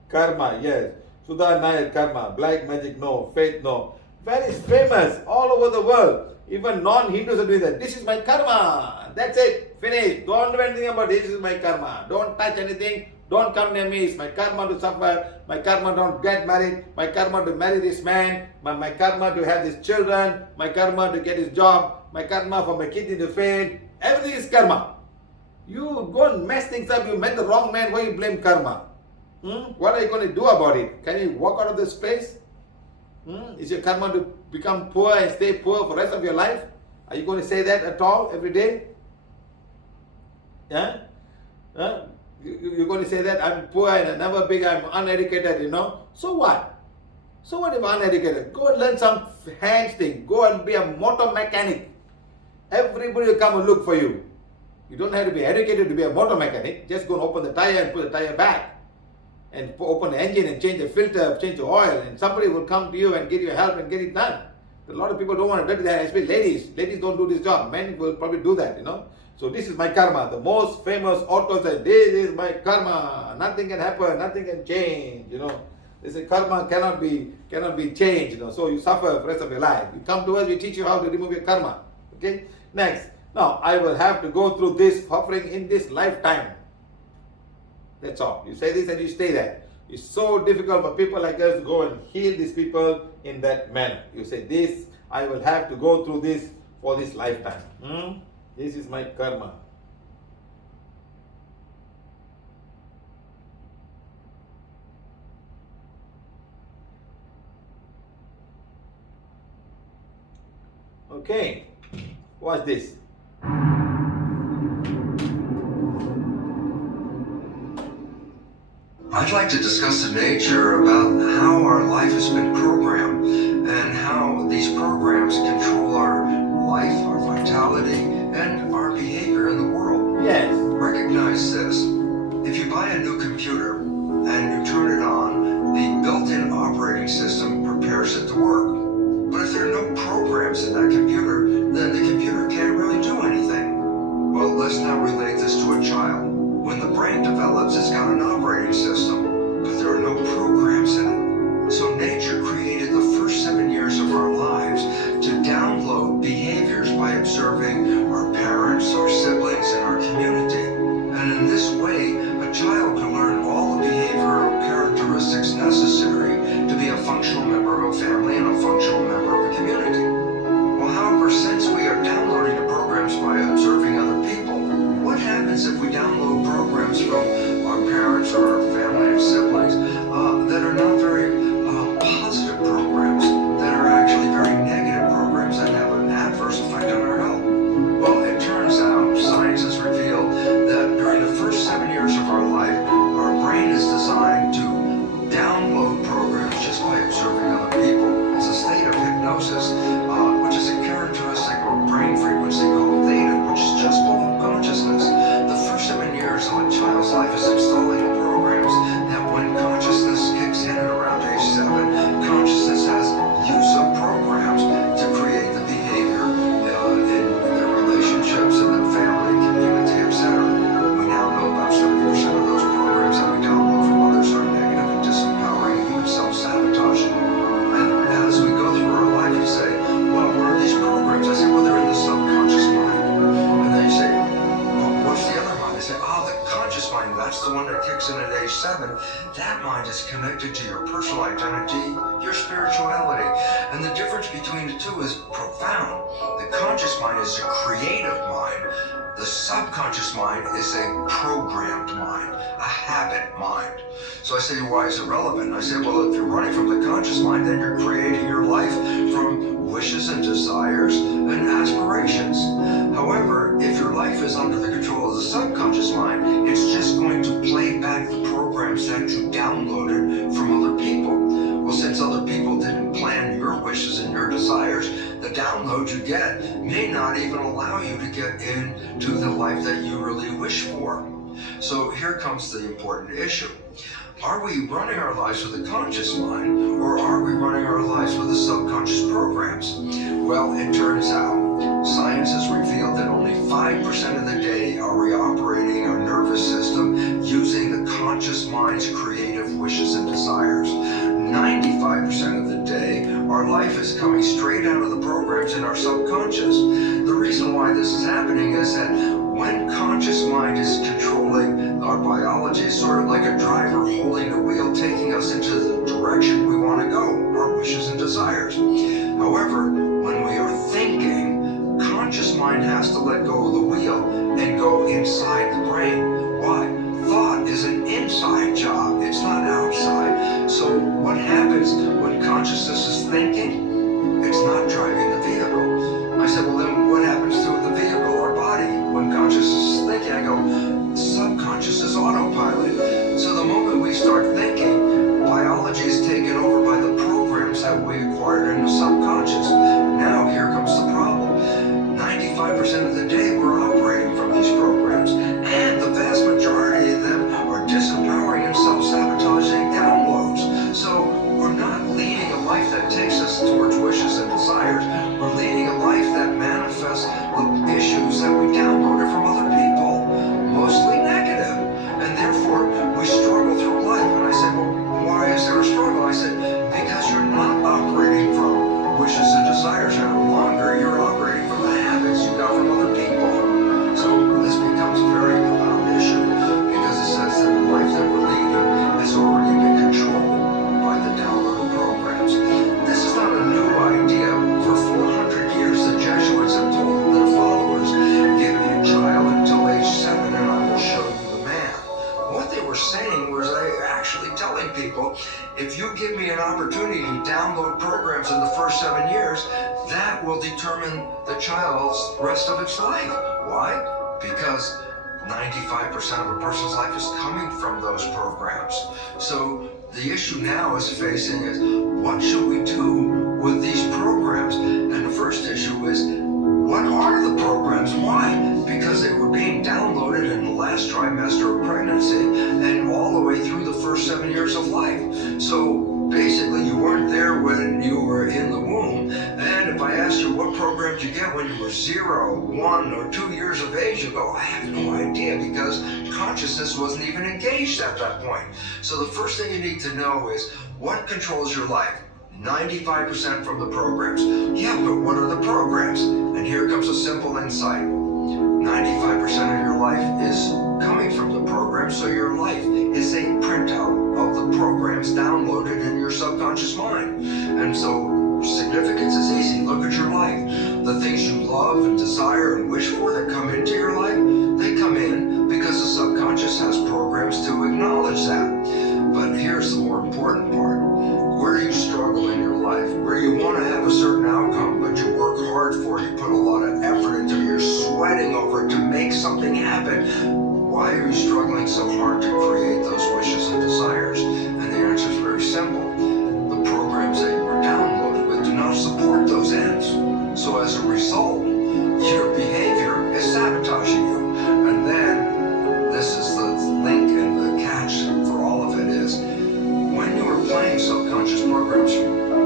Karma, yes. Sudha Nayak, karma. Black magic, no. Faith, no. Very famous all over the world. Even non-Hindus are doing that. This is my karma. That's it. Finished. Don't do anything about this. This is my karma. Don't touch anything. Don't come near me. It's my karma to suffer. My karma don't get married. My karma to marry this man. My karma to have these children. My karma to get his job. My karma for my kidney to fail. Everything is karma. You go and mess things up. You met the wrong man. Why you blame karma? What are you going to do about it? Can you walk out of this place? Is your karma to become poor and stay poor for the rest of your life? Are you going to say that at all every day? Yeah? You're going to say that I'm poor and I'm never big, I'm uneducated, you know? So what? So what if I'm uneducated? Go and learn some hands thing. Go and be a motor mechanic. Everybody will come and look for you. You don't have to be educated to be a motor mechanic. Just go and open the tire and put the tire back. And open the engine and change the filter, change the oil, and somebody will come to you and give you help and get it done. A lot of people don't want to do that, especially ladies. Ladies don't do this job. Men will probably do that, you know. So this is my karma. The most famous author said, this is my karma. Nothing can happen, nothing can change, you know. They say karma cannot be changed, you know. So you suffer for the rest of your life. You come to us, we teach you how to remove your karma. Okay? Next. Now, I will have to go through this suffering in this lifetime. That's all. You say this and you stay there. It's so difficult for people like us to go and heal these people in that manner. You say this, I will have to go through this for this lifetime. This is my karma. Okay, watch this. I'd like to discuss in nature about how our life has been programmed and how these programs control our life, our vitality, and our behavior in the world. Yes. Recognize this. If you buy a new computer and you turn it on, the built-in operating system prepares it to work. But if there are no programs in that computer, then the computer can't really do anything. Well, let's now relate this to a child. When the brain develops, it's got an operating system, but there are no programs in it. So nature created the first 7 years of our lives to download behaviors by observing our parents, our siblings, and our community. And in this way, a child can learn all the behavioral characteristics necessary to be a functional member of a family and a functional member of a community. Well, however, since we are downloading the programs by observing other people, what happens if we download programs from our parents or our family and that's the one that kicks in at age 7, that mind is connected to your personal identity, your spirituality. And the difference between the two is profound. The conscious mind is a creative mind. The subconscious mind is a programmed mind, a habit mind. So I say, why is it relevant? I say, well, if you're running from the conscious mind, then you're creating your life from wishes and desires and aspirations. However, if your life is under the control of the subconscious mind, it's just going to play back the programs that you downloaded from other people. Well, since other people didn't plan your wishes and your desires, the download you get may not even allow you to get into the life that you really wish for. So here comes the important issue. Are we running our lives with the conscious mind, or are we running our lives with the subconscious programs? Well, it turns out science has revealed that only 5% of the day are we operating our nervous system using the conscious mind's creative wishes and desires. 95% of the day, our life is coming straight out of the programs in our subconscious. The reason why this is happening is that when conscious mind is controlling our biology, it's sort of like a driver holding the wheel, taking us into the direction we want to go, our wishes and desires. However, when we are thinking, conscious mind has to let go of the wheel and go inside the brain. Why? Thought is an inside job, it's not outside. So what happens when consciousness is thinking? It's not driving the vehicle. I said, well then what happens to the vehicle, our body? When consciousness is thinking, I go, subconscious is autopilot. So the moment we start thinking, biology is taken over by the programs that we acquired in the subconscious. Now here comes the problem. 95% of the day we're operating from these programs, and the vast majority of them are disempowering and self-sabotaging downloads. So we're not leading a life that takes us towards wishes and desires. We're leading a life that manifests the issues that we downloaded from other people, mostly negative. And therefore, we struggle through life. And I said, well, why is there a struggle? I said, because you're not operating from wishes and desires any longer. You're operating from the habits you got from other people. So this becomes a very profound issue, because it says that the life that we're leading has already been controlled by the downloaded programs. This is not a new idea. For 400 years, the Jesuits have told their followers, give me a child until age 7 and I will show you the man. What they were saying was they were actually telling people, if you give me an opportunity to download programs in the first 7 years, that will determine the child's rest of its life. Why? Because 95% of a person's life is coming from those programs. So the issue now is facing is, what should we do with these programs? And the first issue is, what are the programs? Why? Because they were being downloaded in the last trimester of pregnancy and all the way through the first 7 years of life. So basically you weren't there when you were in the womb. And if I asked you what program did you get when you were 0, 1, or 2 years of age, you go, I have no idea, because consciousness wasn't even engaged at that point. So the first thing you need to know is, what controls your life? 95% from the programs. Yeah, but what are the programs? And here comes a simple insight. 95% of your life is coming from the program, so your life is a printout of the programs downloaded in your subconscious mind. And so significance is easy. Look at your life. The things you love and desire and wish for that come into your life, they come in because the subconscious has programs to acknowledge that. But here's the more important part. Where you struggle in your life, where you want to have a certain outcome, but you work hard for it, you put a lot of effort into it, you're sweating over it to make something happen. Why are you struggling so hard to create those wishes and desires? And the answer is very simple. The programs that you were downloaded with do not support those ends. So as a result, your behavior is sabotaging you. And then, this is the link and the catch for all of it is, when you are playing subconscious programs,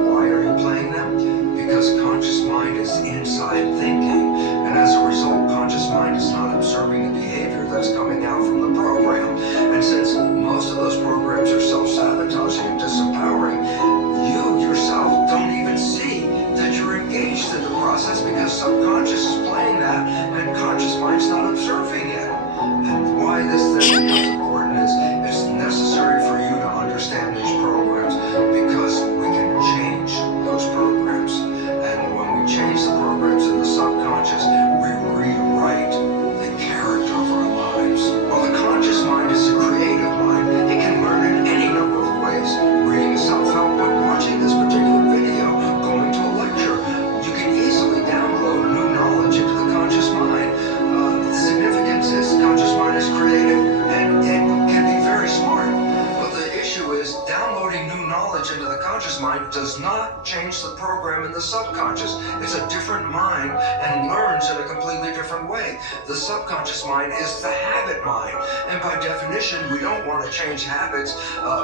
why are you playing them? Because conscious mind is inside thinking, and as a result, conscious mind is not observing the behavior that's coming out from the program. And since most change the program in the subconscious. It's a different mind and learns in a completely different way. The subconscious mind is the habit mind. And by definition, we don't want to change habits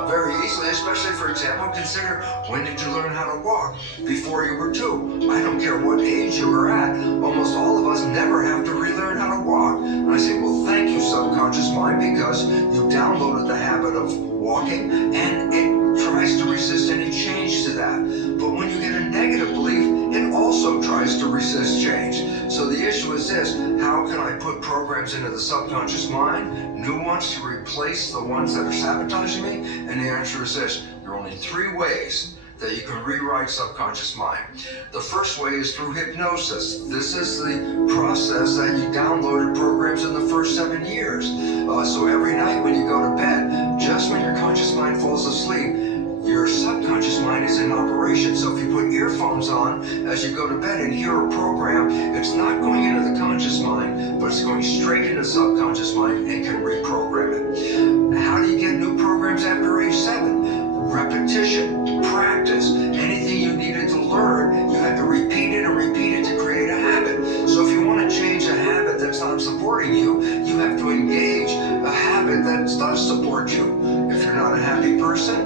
very easily, especially, for example, consider, when did you learn how to walk? Before you were 2. I don't care what age you were at. Almost all of us never have to relearn how to walk. And I say, well, thank you, subconscious mind, because you downloaded the habit of walking, and it tries to resist any change to that. But when you get a negative belief, it also tries to resist change. So the issue is this: how can I put programs into the subconscious mind, new ones to replace the ones that are sabotaging me? And the answer is this: there are only 3 ways that you can rewrite subconscious mind. The first way is through hypnosis. This is the process that you downloaded programs in the first 7 years. So every night when you go to bed, just when your conscious mind falls asleep, your subconscious mind is in operation. So if you put earphones on as you go to bed and hear a program, it's not going into the conscious mind, but it's going straight into the subconscious mind and can reprogram it. How do you get new programs after age 7? Repetition, practice. Anything you needed to learn, you had to repeat it and repeat it to create a habit. So if you want to change a habit that's not supporting you, you have to engage a habit that does support you. If you're not a happy person,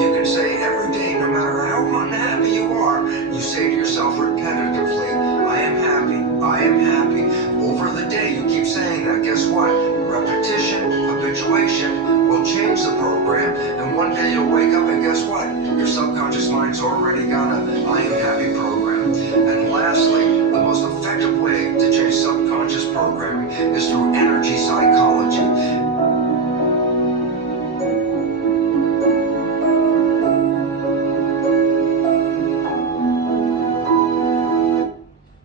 you can say every day, no matter how unhappy you are, you say to yourself repetitively, I am happy, I am happy. Over the day, you keep saying that. Guess what? Repetition, habituation will change the program, and one day you'll wake up and guess what? Your subconscious mind's already got a I am happy program. And lastly, the most effective way to change subconscious programming is through energy psychology.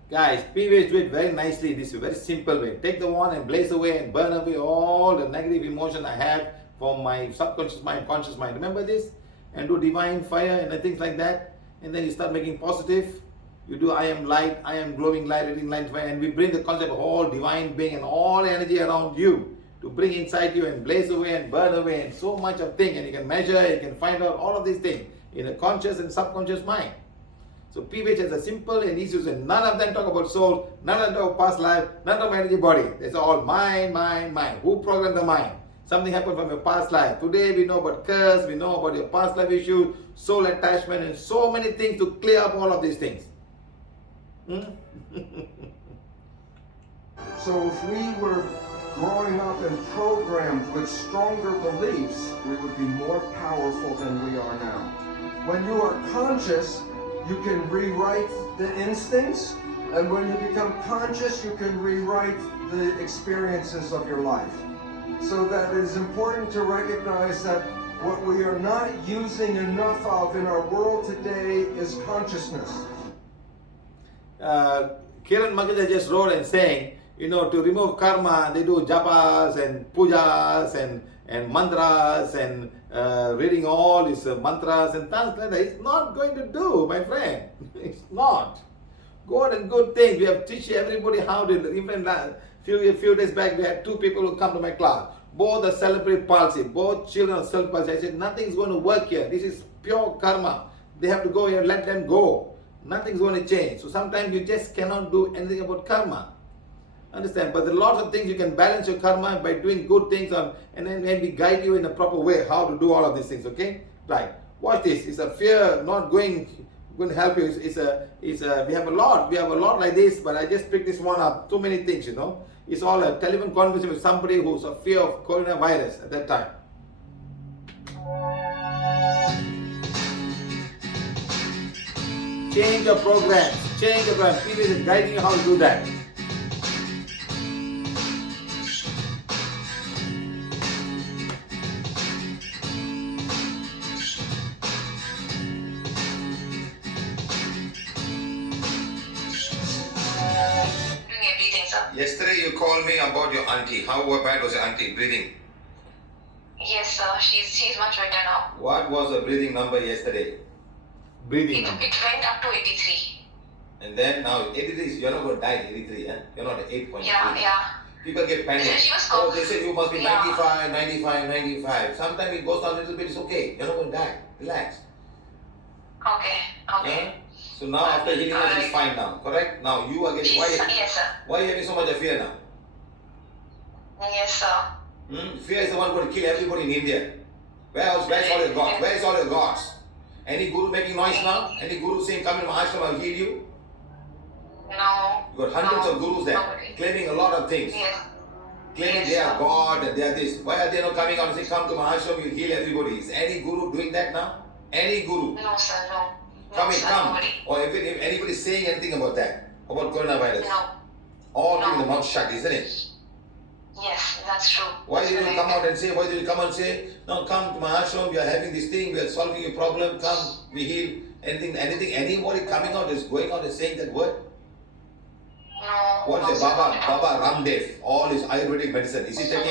Guys, PVH do it very nicely. This is a very simple way. Take the wand and blaze away and burn away all the negative emotion I have from my subconscious mind, conscious mind. Remember this? And do divine fire and things like that. And then you start making positive. You do I am light, I am glowing light, radiant light, fire. And we bring the concept of all divine being and all energy around you to bring inside you and blaze away and burn away and so much of thing. And you can measure, you can find out all of these things in a conscious and subconscious mind. So PVH is a simple and easy to say. None of them talk about soul, none of them talk about past life, none of them energy body. It's all mind, mind, mind. Who programmed the mind? Something happened from your past life. Today we know about curse, we know about your past life issues, soul attachment, and so many things to clear up all of these things. So if we were growing up and programmed with stronger beliefs, we would be more powerful than we are now. When you are conscious, you can rewrite the instincts, and when you become conscious, you can rewrite the experiences of your life. So that it is important to recognize that what we are not using enough of in our world today is consciousness. Kiran Magida just wrote and saying, to remove karma, they do japas and pujas and mantras and reading all these mantras and things like that. It's not going to do, my friend. It's not. Good and good things. We have teach everybody how to. Even few days back, we had 2 people who come to my class. Both are cerebral palsy. Both children are cerebral palsy. I said, nothing's going to work here. This is pure karma. They have to go here. Let them go. Nothing's going to change. So sometimes you just cannot do anything about karma. Understand? But there are lots of things you can balance your karma by doing good things, and then we guide you in a proper way how to do all of these things. Okay? Right. Watch this. It's a fear not going to help you. We have a lot like this, but I just picked this one up. Too many things, It's all a telephone conversation with somebody who's a fear of coronavirus at that time. Change your programs. Change your program. PVH is guiding you how to do that. Yesterday you called me about your auntie. How bad was your auntie breathing? Yes, sir. She's much better now. What was the breathing number yesterday? Breathing number. It went up to 83. And then now 83, you're not going to die at 83, eh? You're not at 8.3. Yeah. People get panicked. She was Oh, they say you must be Yeah. 95. Sometimes it goes down a little bit, it's okay. You're not going to die. Relax. Okay. Yeah? So now after healing her, she's fine now, correct? Now you are getting, Yes, sir. why are you having so much of fear now? Yes, sir. Fear is the one going to kill everybody in India. Where's all your gods? Where is all your gods? Any guru making noise now? Any guru saying, come in my ashram, I'll heal you? No. You got hundreds of gurus there, Nobody. claiming a lot of things. Yes. Claiming they are God and they are this. Why are they not coming out and saying, come to my ashram, you'll heal everybody? Is any guru doing that now? Any guru? No, sir, no. Come No, in, sir, come. nobody. Or if anybody saying anything about that, about coronavirus. No. All No. keeping the mouth shut, isn't it? Yes, that's true. Why That's did you correct. come out and say, why did you come and say, no, come to my ashram, we are having this thing, we are solving your problem, come, we heal. Anybody coming out is going out and saying that word? No. What no, is sir, it? not at all. Baba Ramdev, all his Ayurvedic medicine. Is he telling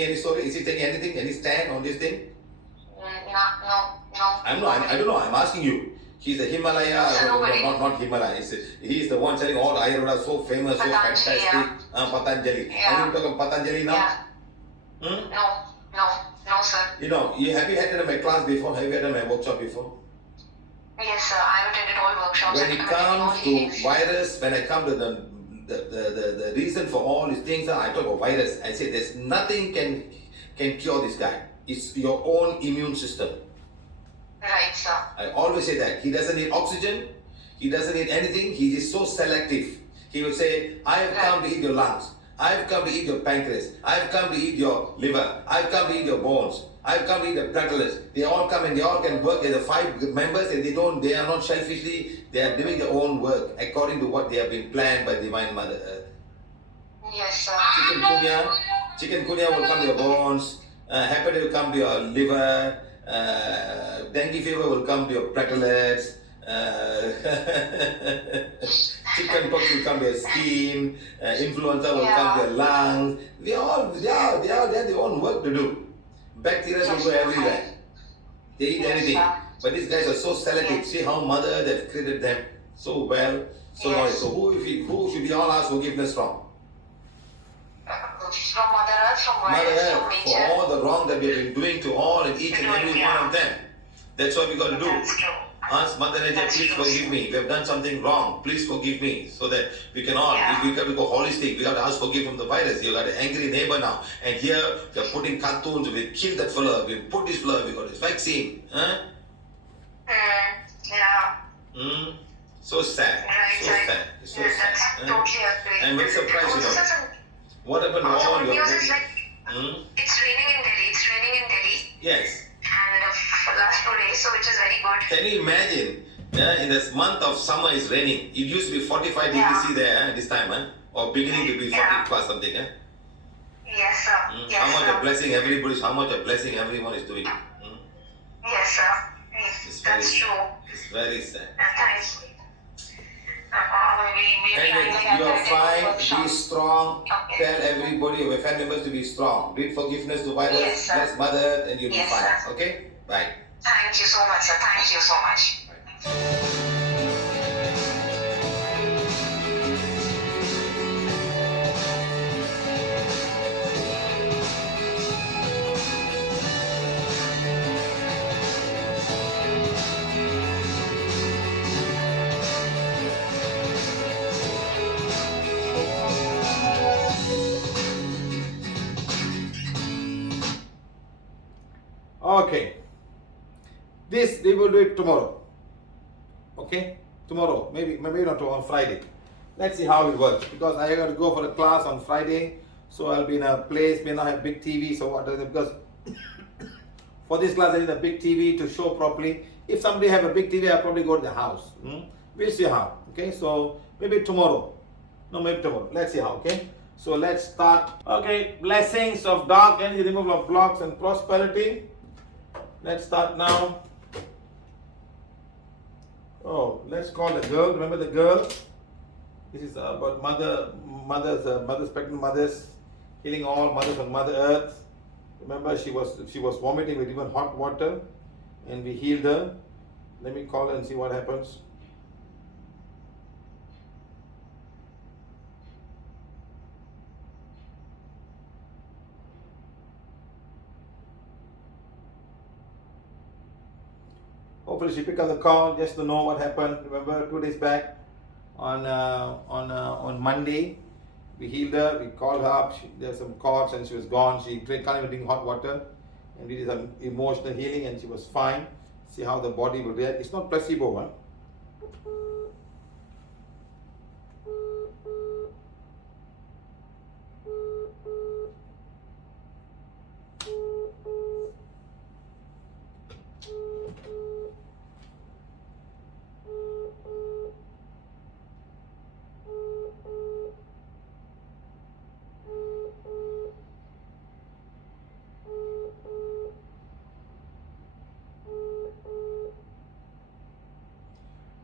any story? Is he telling anything, any stand on this thing? No. I don't know, I'm asking you. He's the Himalaya, Sir, nobody. not Himalaya. He's the one selling all the Ayurveda, so famous, so Patanjali, fantastic. yeah. Patanjali. Yeah. And you talk about Patanjali now? Yeah. No, sir. You know, have you attended my class before? Have you attended my workshop before? Yes, sir. I've attended all workshops. When it comes to virus, when I come to the reason for all these things, I talk about virus. I say there's nothing can cure this guy. It's your own immune system. Right, sir. I always say that. He doesn't need oxygen. He doesn't need anything. He is so selective. He will say, I have come to eat your lungs. I have come to eat your pancreas. I have come to eat your liver. I have come to eat your bones. I have come to eat your platelets. They all come and they all can work. They're the 5 members and they are not selfishly. They are doing their own work according to what they have been planned by Divine Mother Earth. Yes, sir. Chikungunya will come to your bones. Hepatitis will come to your liver. Dengue fever will come to your platelets. Chickenpox will come to your skin. Influenza will come to your lungs. They have their own work to do. Bacteria will go everywhere. They eat anything. But these guys are so selective. See how Mother Earth have created them so well, so knowledge. So who should we all ask forgiveness from? From Mother Earth, from Mother virus, Earth, from for nature. all the wrong that we have been doing to all and each and every one of them. That's what we got to do. That's true. Ask Mother Nature, That's please true. forgive me. We have done something wrong. Please forgive me. So that we can all, if we got to go holistic, we got to ask forgive from the virus. You got an angry neighbor now. And here, we are putting cartoons, we killed that fella, we put this fella, we got this vaccine. Huh? Yeah. So sad. Right, So right. sad. It's so Yes, sad. that's Huh? totally agree. I'm very surprised, you know. Also, What happened to also all good your... news is like, Hmm? it's raining in Delhi. It's raining in Delhi. Yes. And for the last 2 days, so which is very good. Can you imagine, in this month of summer it's raining. It used to be 45 degrees Yeah. there this time, or beginning to be 40 Yeah. plus something. Yes, sir. Yes, How much sir. a blessing how much a blessing everyone is doing. Yes, sir. Yes, It's that's very- true. It's very sad. Thanks. We Anyway, trying you are to fine, workshop. be strong, Okay. tell everybody, your family members to be strong. Read forgiveness to virus, Yes, sir. bless Mother Earth, and you'll be Yes, fine. sir. Okay? Bye. Thank you so much, sir. Thank you so much. Okay. This we will do it tomorrow. Okay? Tomorrow. Maybe not tomorrow, on Friday. Let's see how it works. Because I got to go for a class on Friday. So I'll be in a place, may not have big TV. So what does it? Because for this class I need a big TV to show properly. If somebody have a big TV, I'll probably go to the house. We'll see how. Okay? So maybe tomorrow. No, maybe tomorrow. Let's see how. Okay? So let's start. Okay. Blessings of dark energy, removal of blocks and prosperity. Let's start now. Oh, let's call the girl. Remember the girl? This is about mothers, pregnant mothers, healing all mothers on Mother Earth. Remember, she was vomiting with even hot water, and we healed her. Let me call her and see what happens. Hopefully she pick up the call just to know what happened. Remember 2 days back on Monday, we healed her. We called her up. There were some cords and she was gone. She can't even drink hot water, and we did some emotional healing and she was fine. See how the body will react. It's not placebo, huh?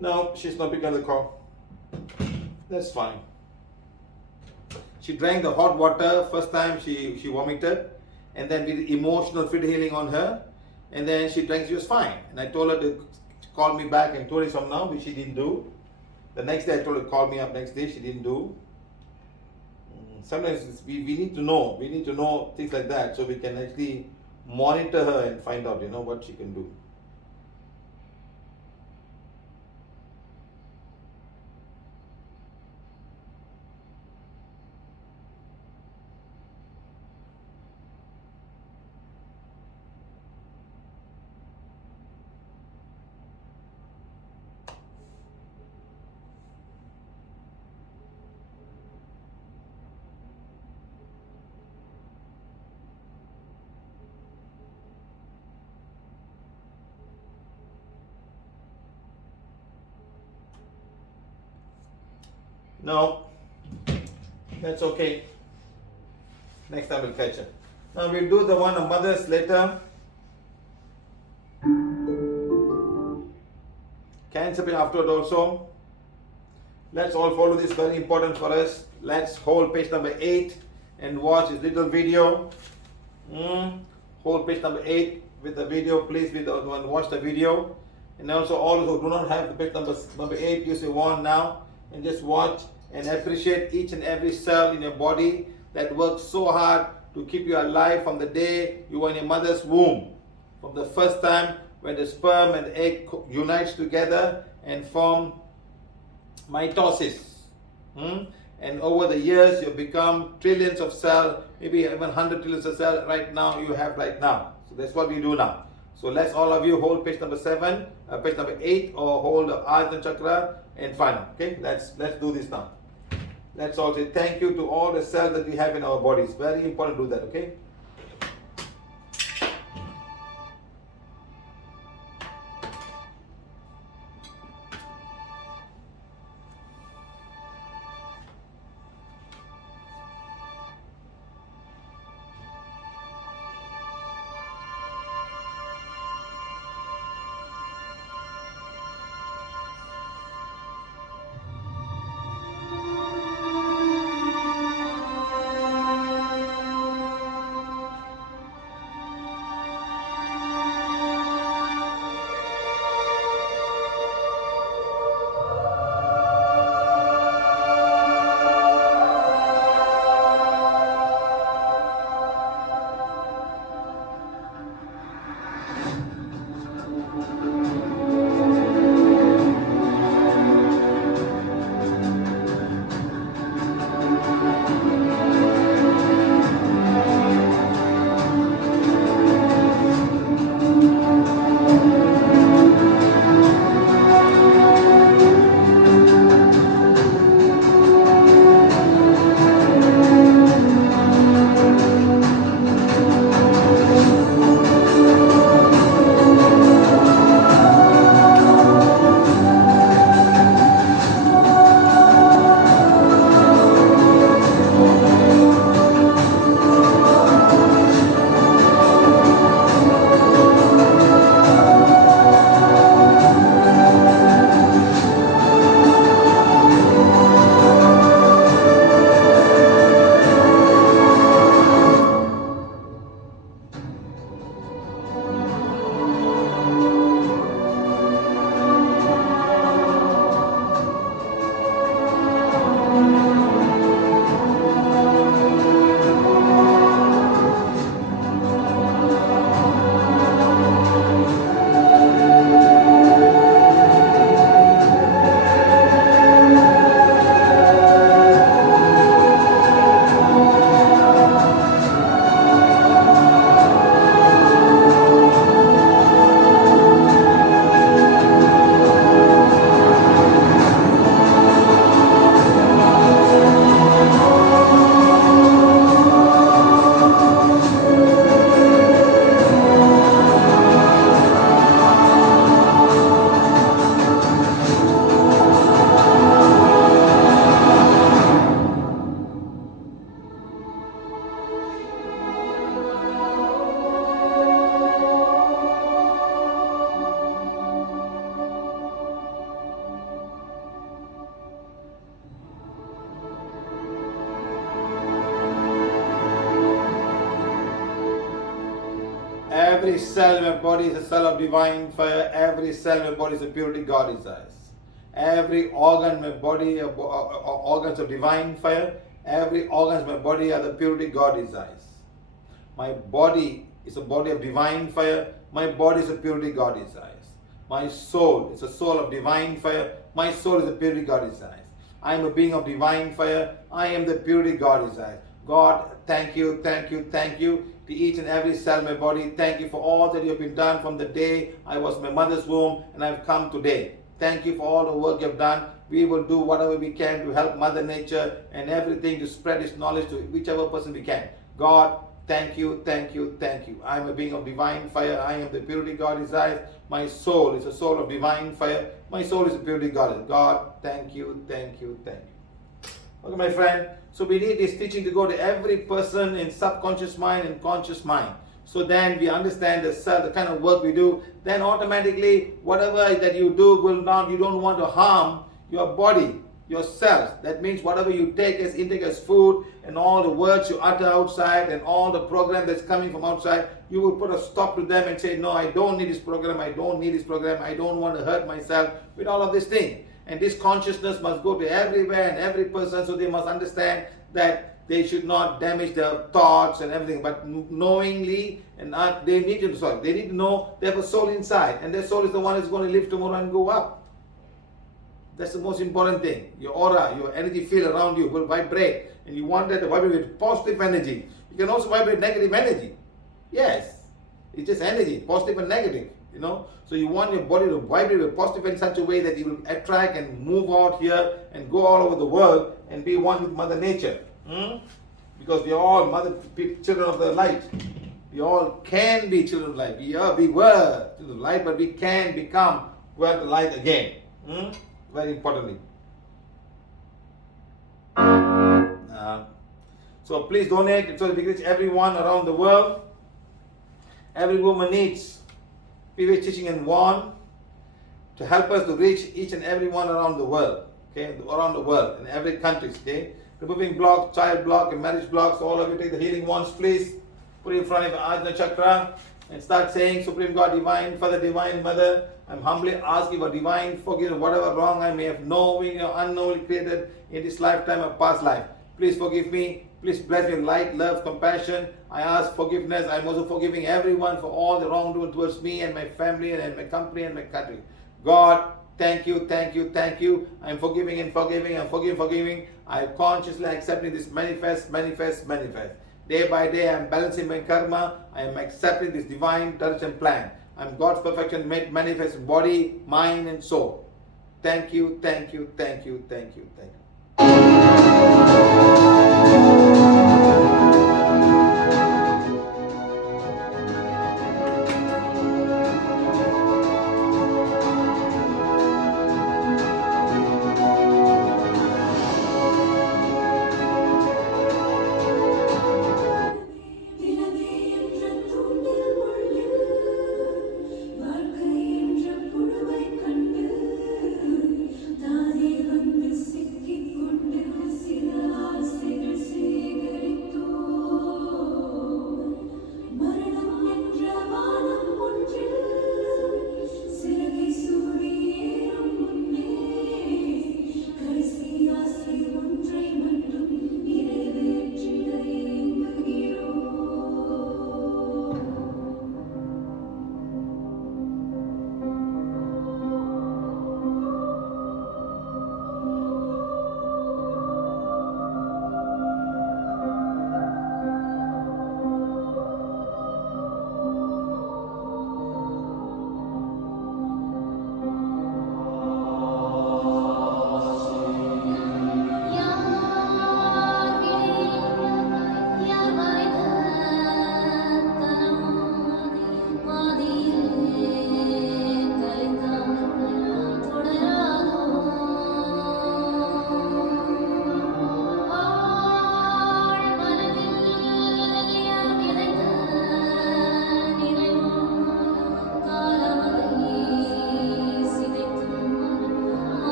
No, she's not picking the call. That's fine. She drank the hot water. First time she vomited, and then we did emotional fit healing on her, and then she drank. She was fine, and I told her to call me back in 2 days from now, which she didn't do. The next day I told her to call me up. Next day she didn't do. Sometimes we need to know. We need to know things like that so we can actually monitor her and find out, what she can do. No, that's okay. Next time we'll catch her. Now we'll do the one of mothers later. Cancer pain afterward also. Let's all follow this, very important for us. Let's hold page number 8 and watch this little video. Hold page number 8 with the video, please watch the video. And also all who do not have the page number 8, use your wand now and just watch and appreciate each and every cell in your body that works so hard to keep you alive from the day you were in your mother's womb. From the first time when the sperm and the egg unites together and form mitosis. And over the years you become trillions of cells, maybe even 100 trillions of cells right now you have right now. So that's what we do now. So let's all of you hold page number 7, page number 8, or hold the Ajna Chakra and final. Okay, let's do this now. Let's all say thank you to all the cells that we have in our bodies. Very important to do that, okay? Every cell in my body is a cell of divine fire. Every cell in my body is a purity God desires. Every organ in my body are organs of divine fire. Every organ in my body are the purity God desires. My body is a body of divine fire. My body is a purity God desires. My soul is a soul of divine fire. My soul is a purity God desires. I am a being of divine fire. I am the purity God desires. God, thank you, thank you, thank you to each and every cell in my body. Thank you for all that you have been done from the day I was in my mother's womb and I've come today. Thank you for all the work you have done. We will do whatever we can to help Mother Nature and everything to spread His knowledge to whichever person we can. God, thank you, thank you, thank you. I am a being of divine fire. I am the purity God desires. My soul is a soul of divine fire. My soul is a purity God. God, thank you, thank you, thank you. Okay, my friend. So we need this teaching to go to every person in subconscious mind and conscious mind. So then we understand the kind of work we do. Then automatically, whatever that you do you don't want to harm your body, your cells. That means whatever you take as intake as food and all the words you utter outside and all the program that's coming from outside, you will put a stop to them and say, no, I don't need this program, I don't need this program, I don't want to hurt myself with all of this thing. And this consciousness must go to everywhere and every person, so they must understand that they should not damage their thoughts and everything, but knowingly and they need to know they have a soul inside, and their soul is the one that's going to live tomorrow and go up. That's the most important thing. Your aura, your energy field around you will vibrate, and you want that to vibrate with positive energy. You can also vibrate negative energy. Yes, it's just energy, positive and negative. So you want your body to vibrate with positive in such a way that you will attract and move out here and go all over the world and be one with Mother Nature. Because we are all children of the light. We all can be children of light. We were children of light, but we can become the light again. Very importantly. So please donate so that we reach everyone around the world. Every woman needs PVH teaching and one to help us to reach each and every one around the world. Okay, around the world in every country. Okay, removing blocks, child block, and marriage blocks. All of you take the healing wands, please. Put it in front of the Ajna Chakra and start saying, Supreme God, Divine Father, Divine Mother, I'm humbly asking for divine forgiveness, whatever wrong I may have knowingly or unknowingly created in this lifetime or past life. Please forgive me. Please bless me with light, love, compassion. I ask forgiveness. I'm also forgiving everyone for all the wrongdoing towards me and my family and my company and my country. God, thank you, thank you, thank you. I'm forgiving and forgiving and forgiving. I'm consciously accepting this manifest. Day by day, I'm balancing my karma. I am accepting this divine direction plan. I'm God's perfection made manifest in body, mind, and soul. Thank you, thank you, thank you, thank you, thank you. Siva.P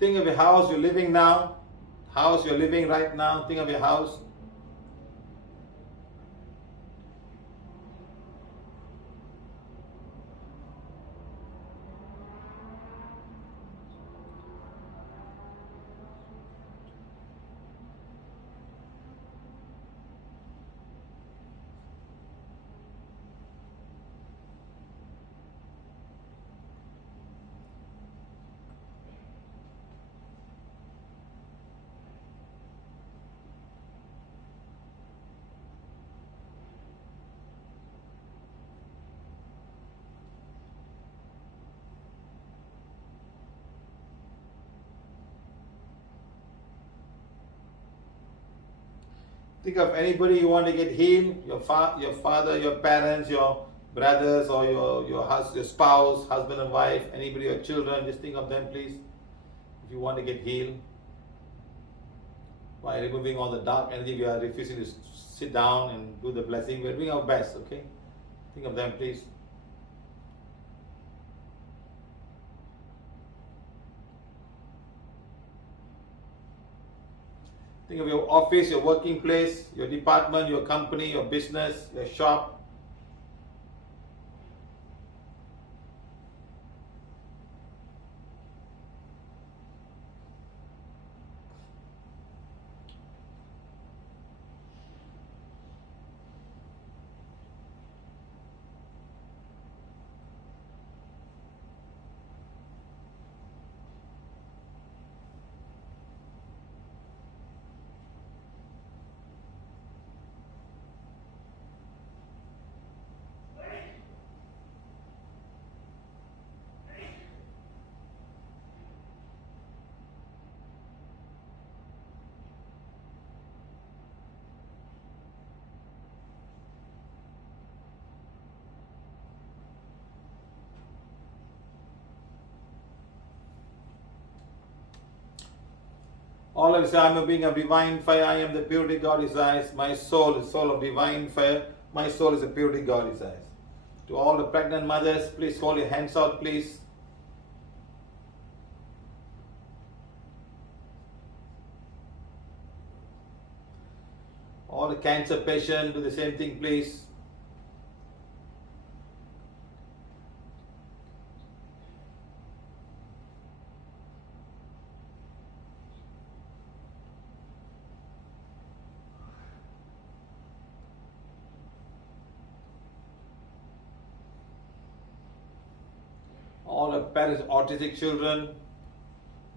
Think of your house you're living now. House you're living right now. Think of your house. Think of anybody you want to get healed, your father, your parents, your brothers, or your spouse, husband and wife, anybody, your children. Just think of them, please. If you want to get healed, by removing all the dark energy, we are refusing to sit down and do the blessing. We're doing our best, okay? Think of them, please. Think of your office, your working place, your department, your company, your business, your shop. All of us, I am a being of divine fire. I am the purity God is eyes. My soul is soul of divine fire. My soul is the purity God is eyes. To all the pregnant mothers, please hold your hands out, please. All the cancer patients, do the same thing, please. All the parents, autistic children,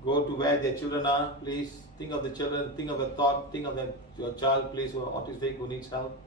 go to where their children are, please. Think of the children, think of a thought, think of your child, please, who are autistic, who needs help.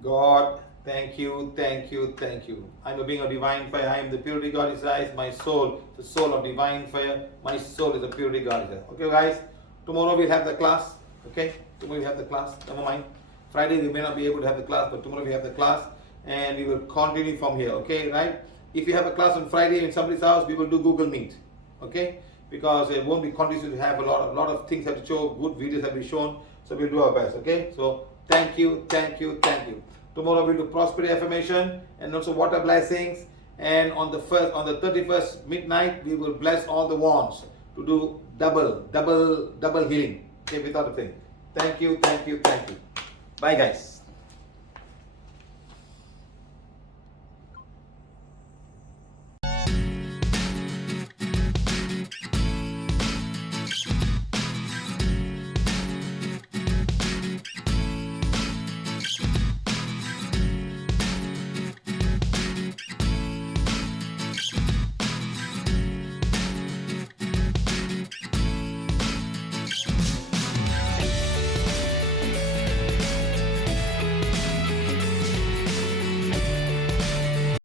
God, thank you, thank you, thank you. I'm a being of divine fire. I am the purity God is eyes. My soul, the soul of divine fire. My soul is the purity God is eyes. Okay, guys. Tomorrow we'll have the class. Okay, tomorrow we have the class. Never mind. Friday we may not be able to have the class, but tomorrow we have the class, and we will continue from here. Okay, right? If you have a class on Friday in somebody's house, we will do Google Meet. Okay, because it won't be conducive to have a lot of things have to show. Good videos have been shown, so we'll do our best. Okay, so thank you, thank you, thank you. Tomorrow we'll do prosperity affirmation and also water blessings. And on the 31st midnight, we will bless all the wands to do double healing. Okay, without a thing. Thank you, thank you, thank you. Bye, guys.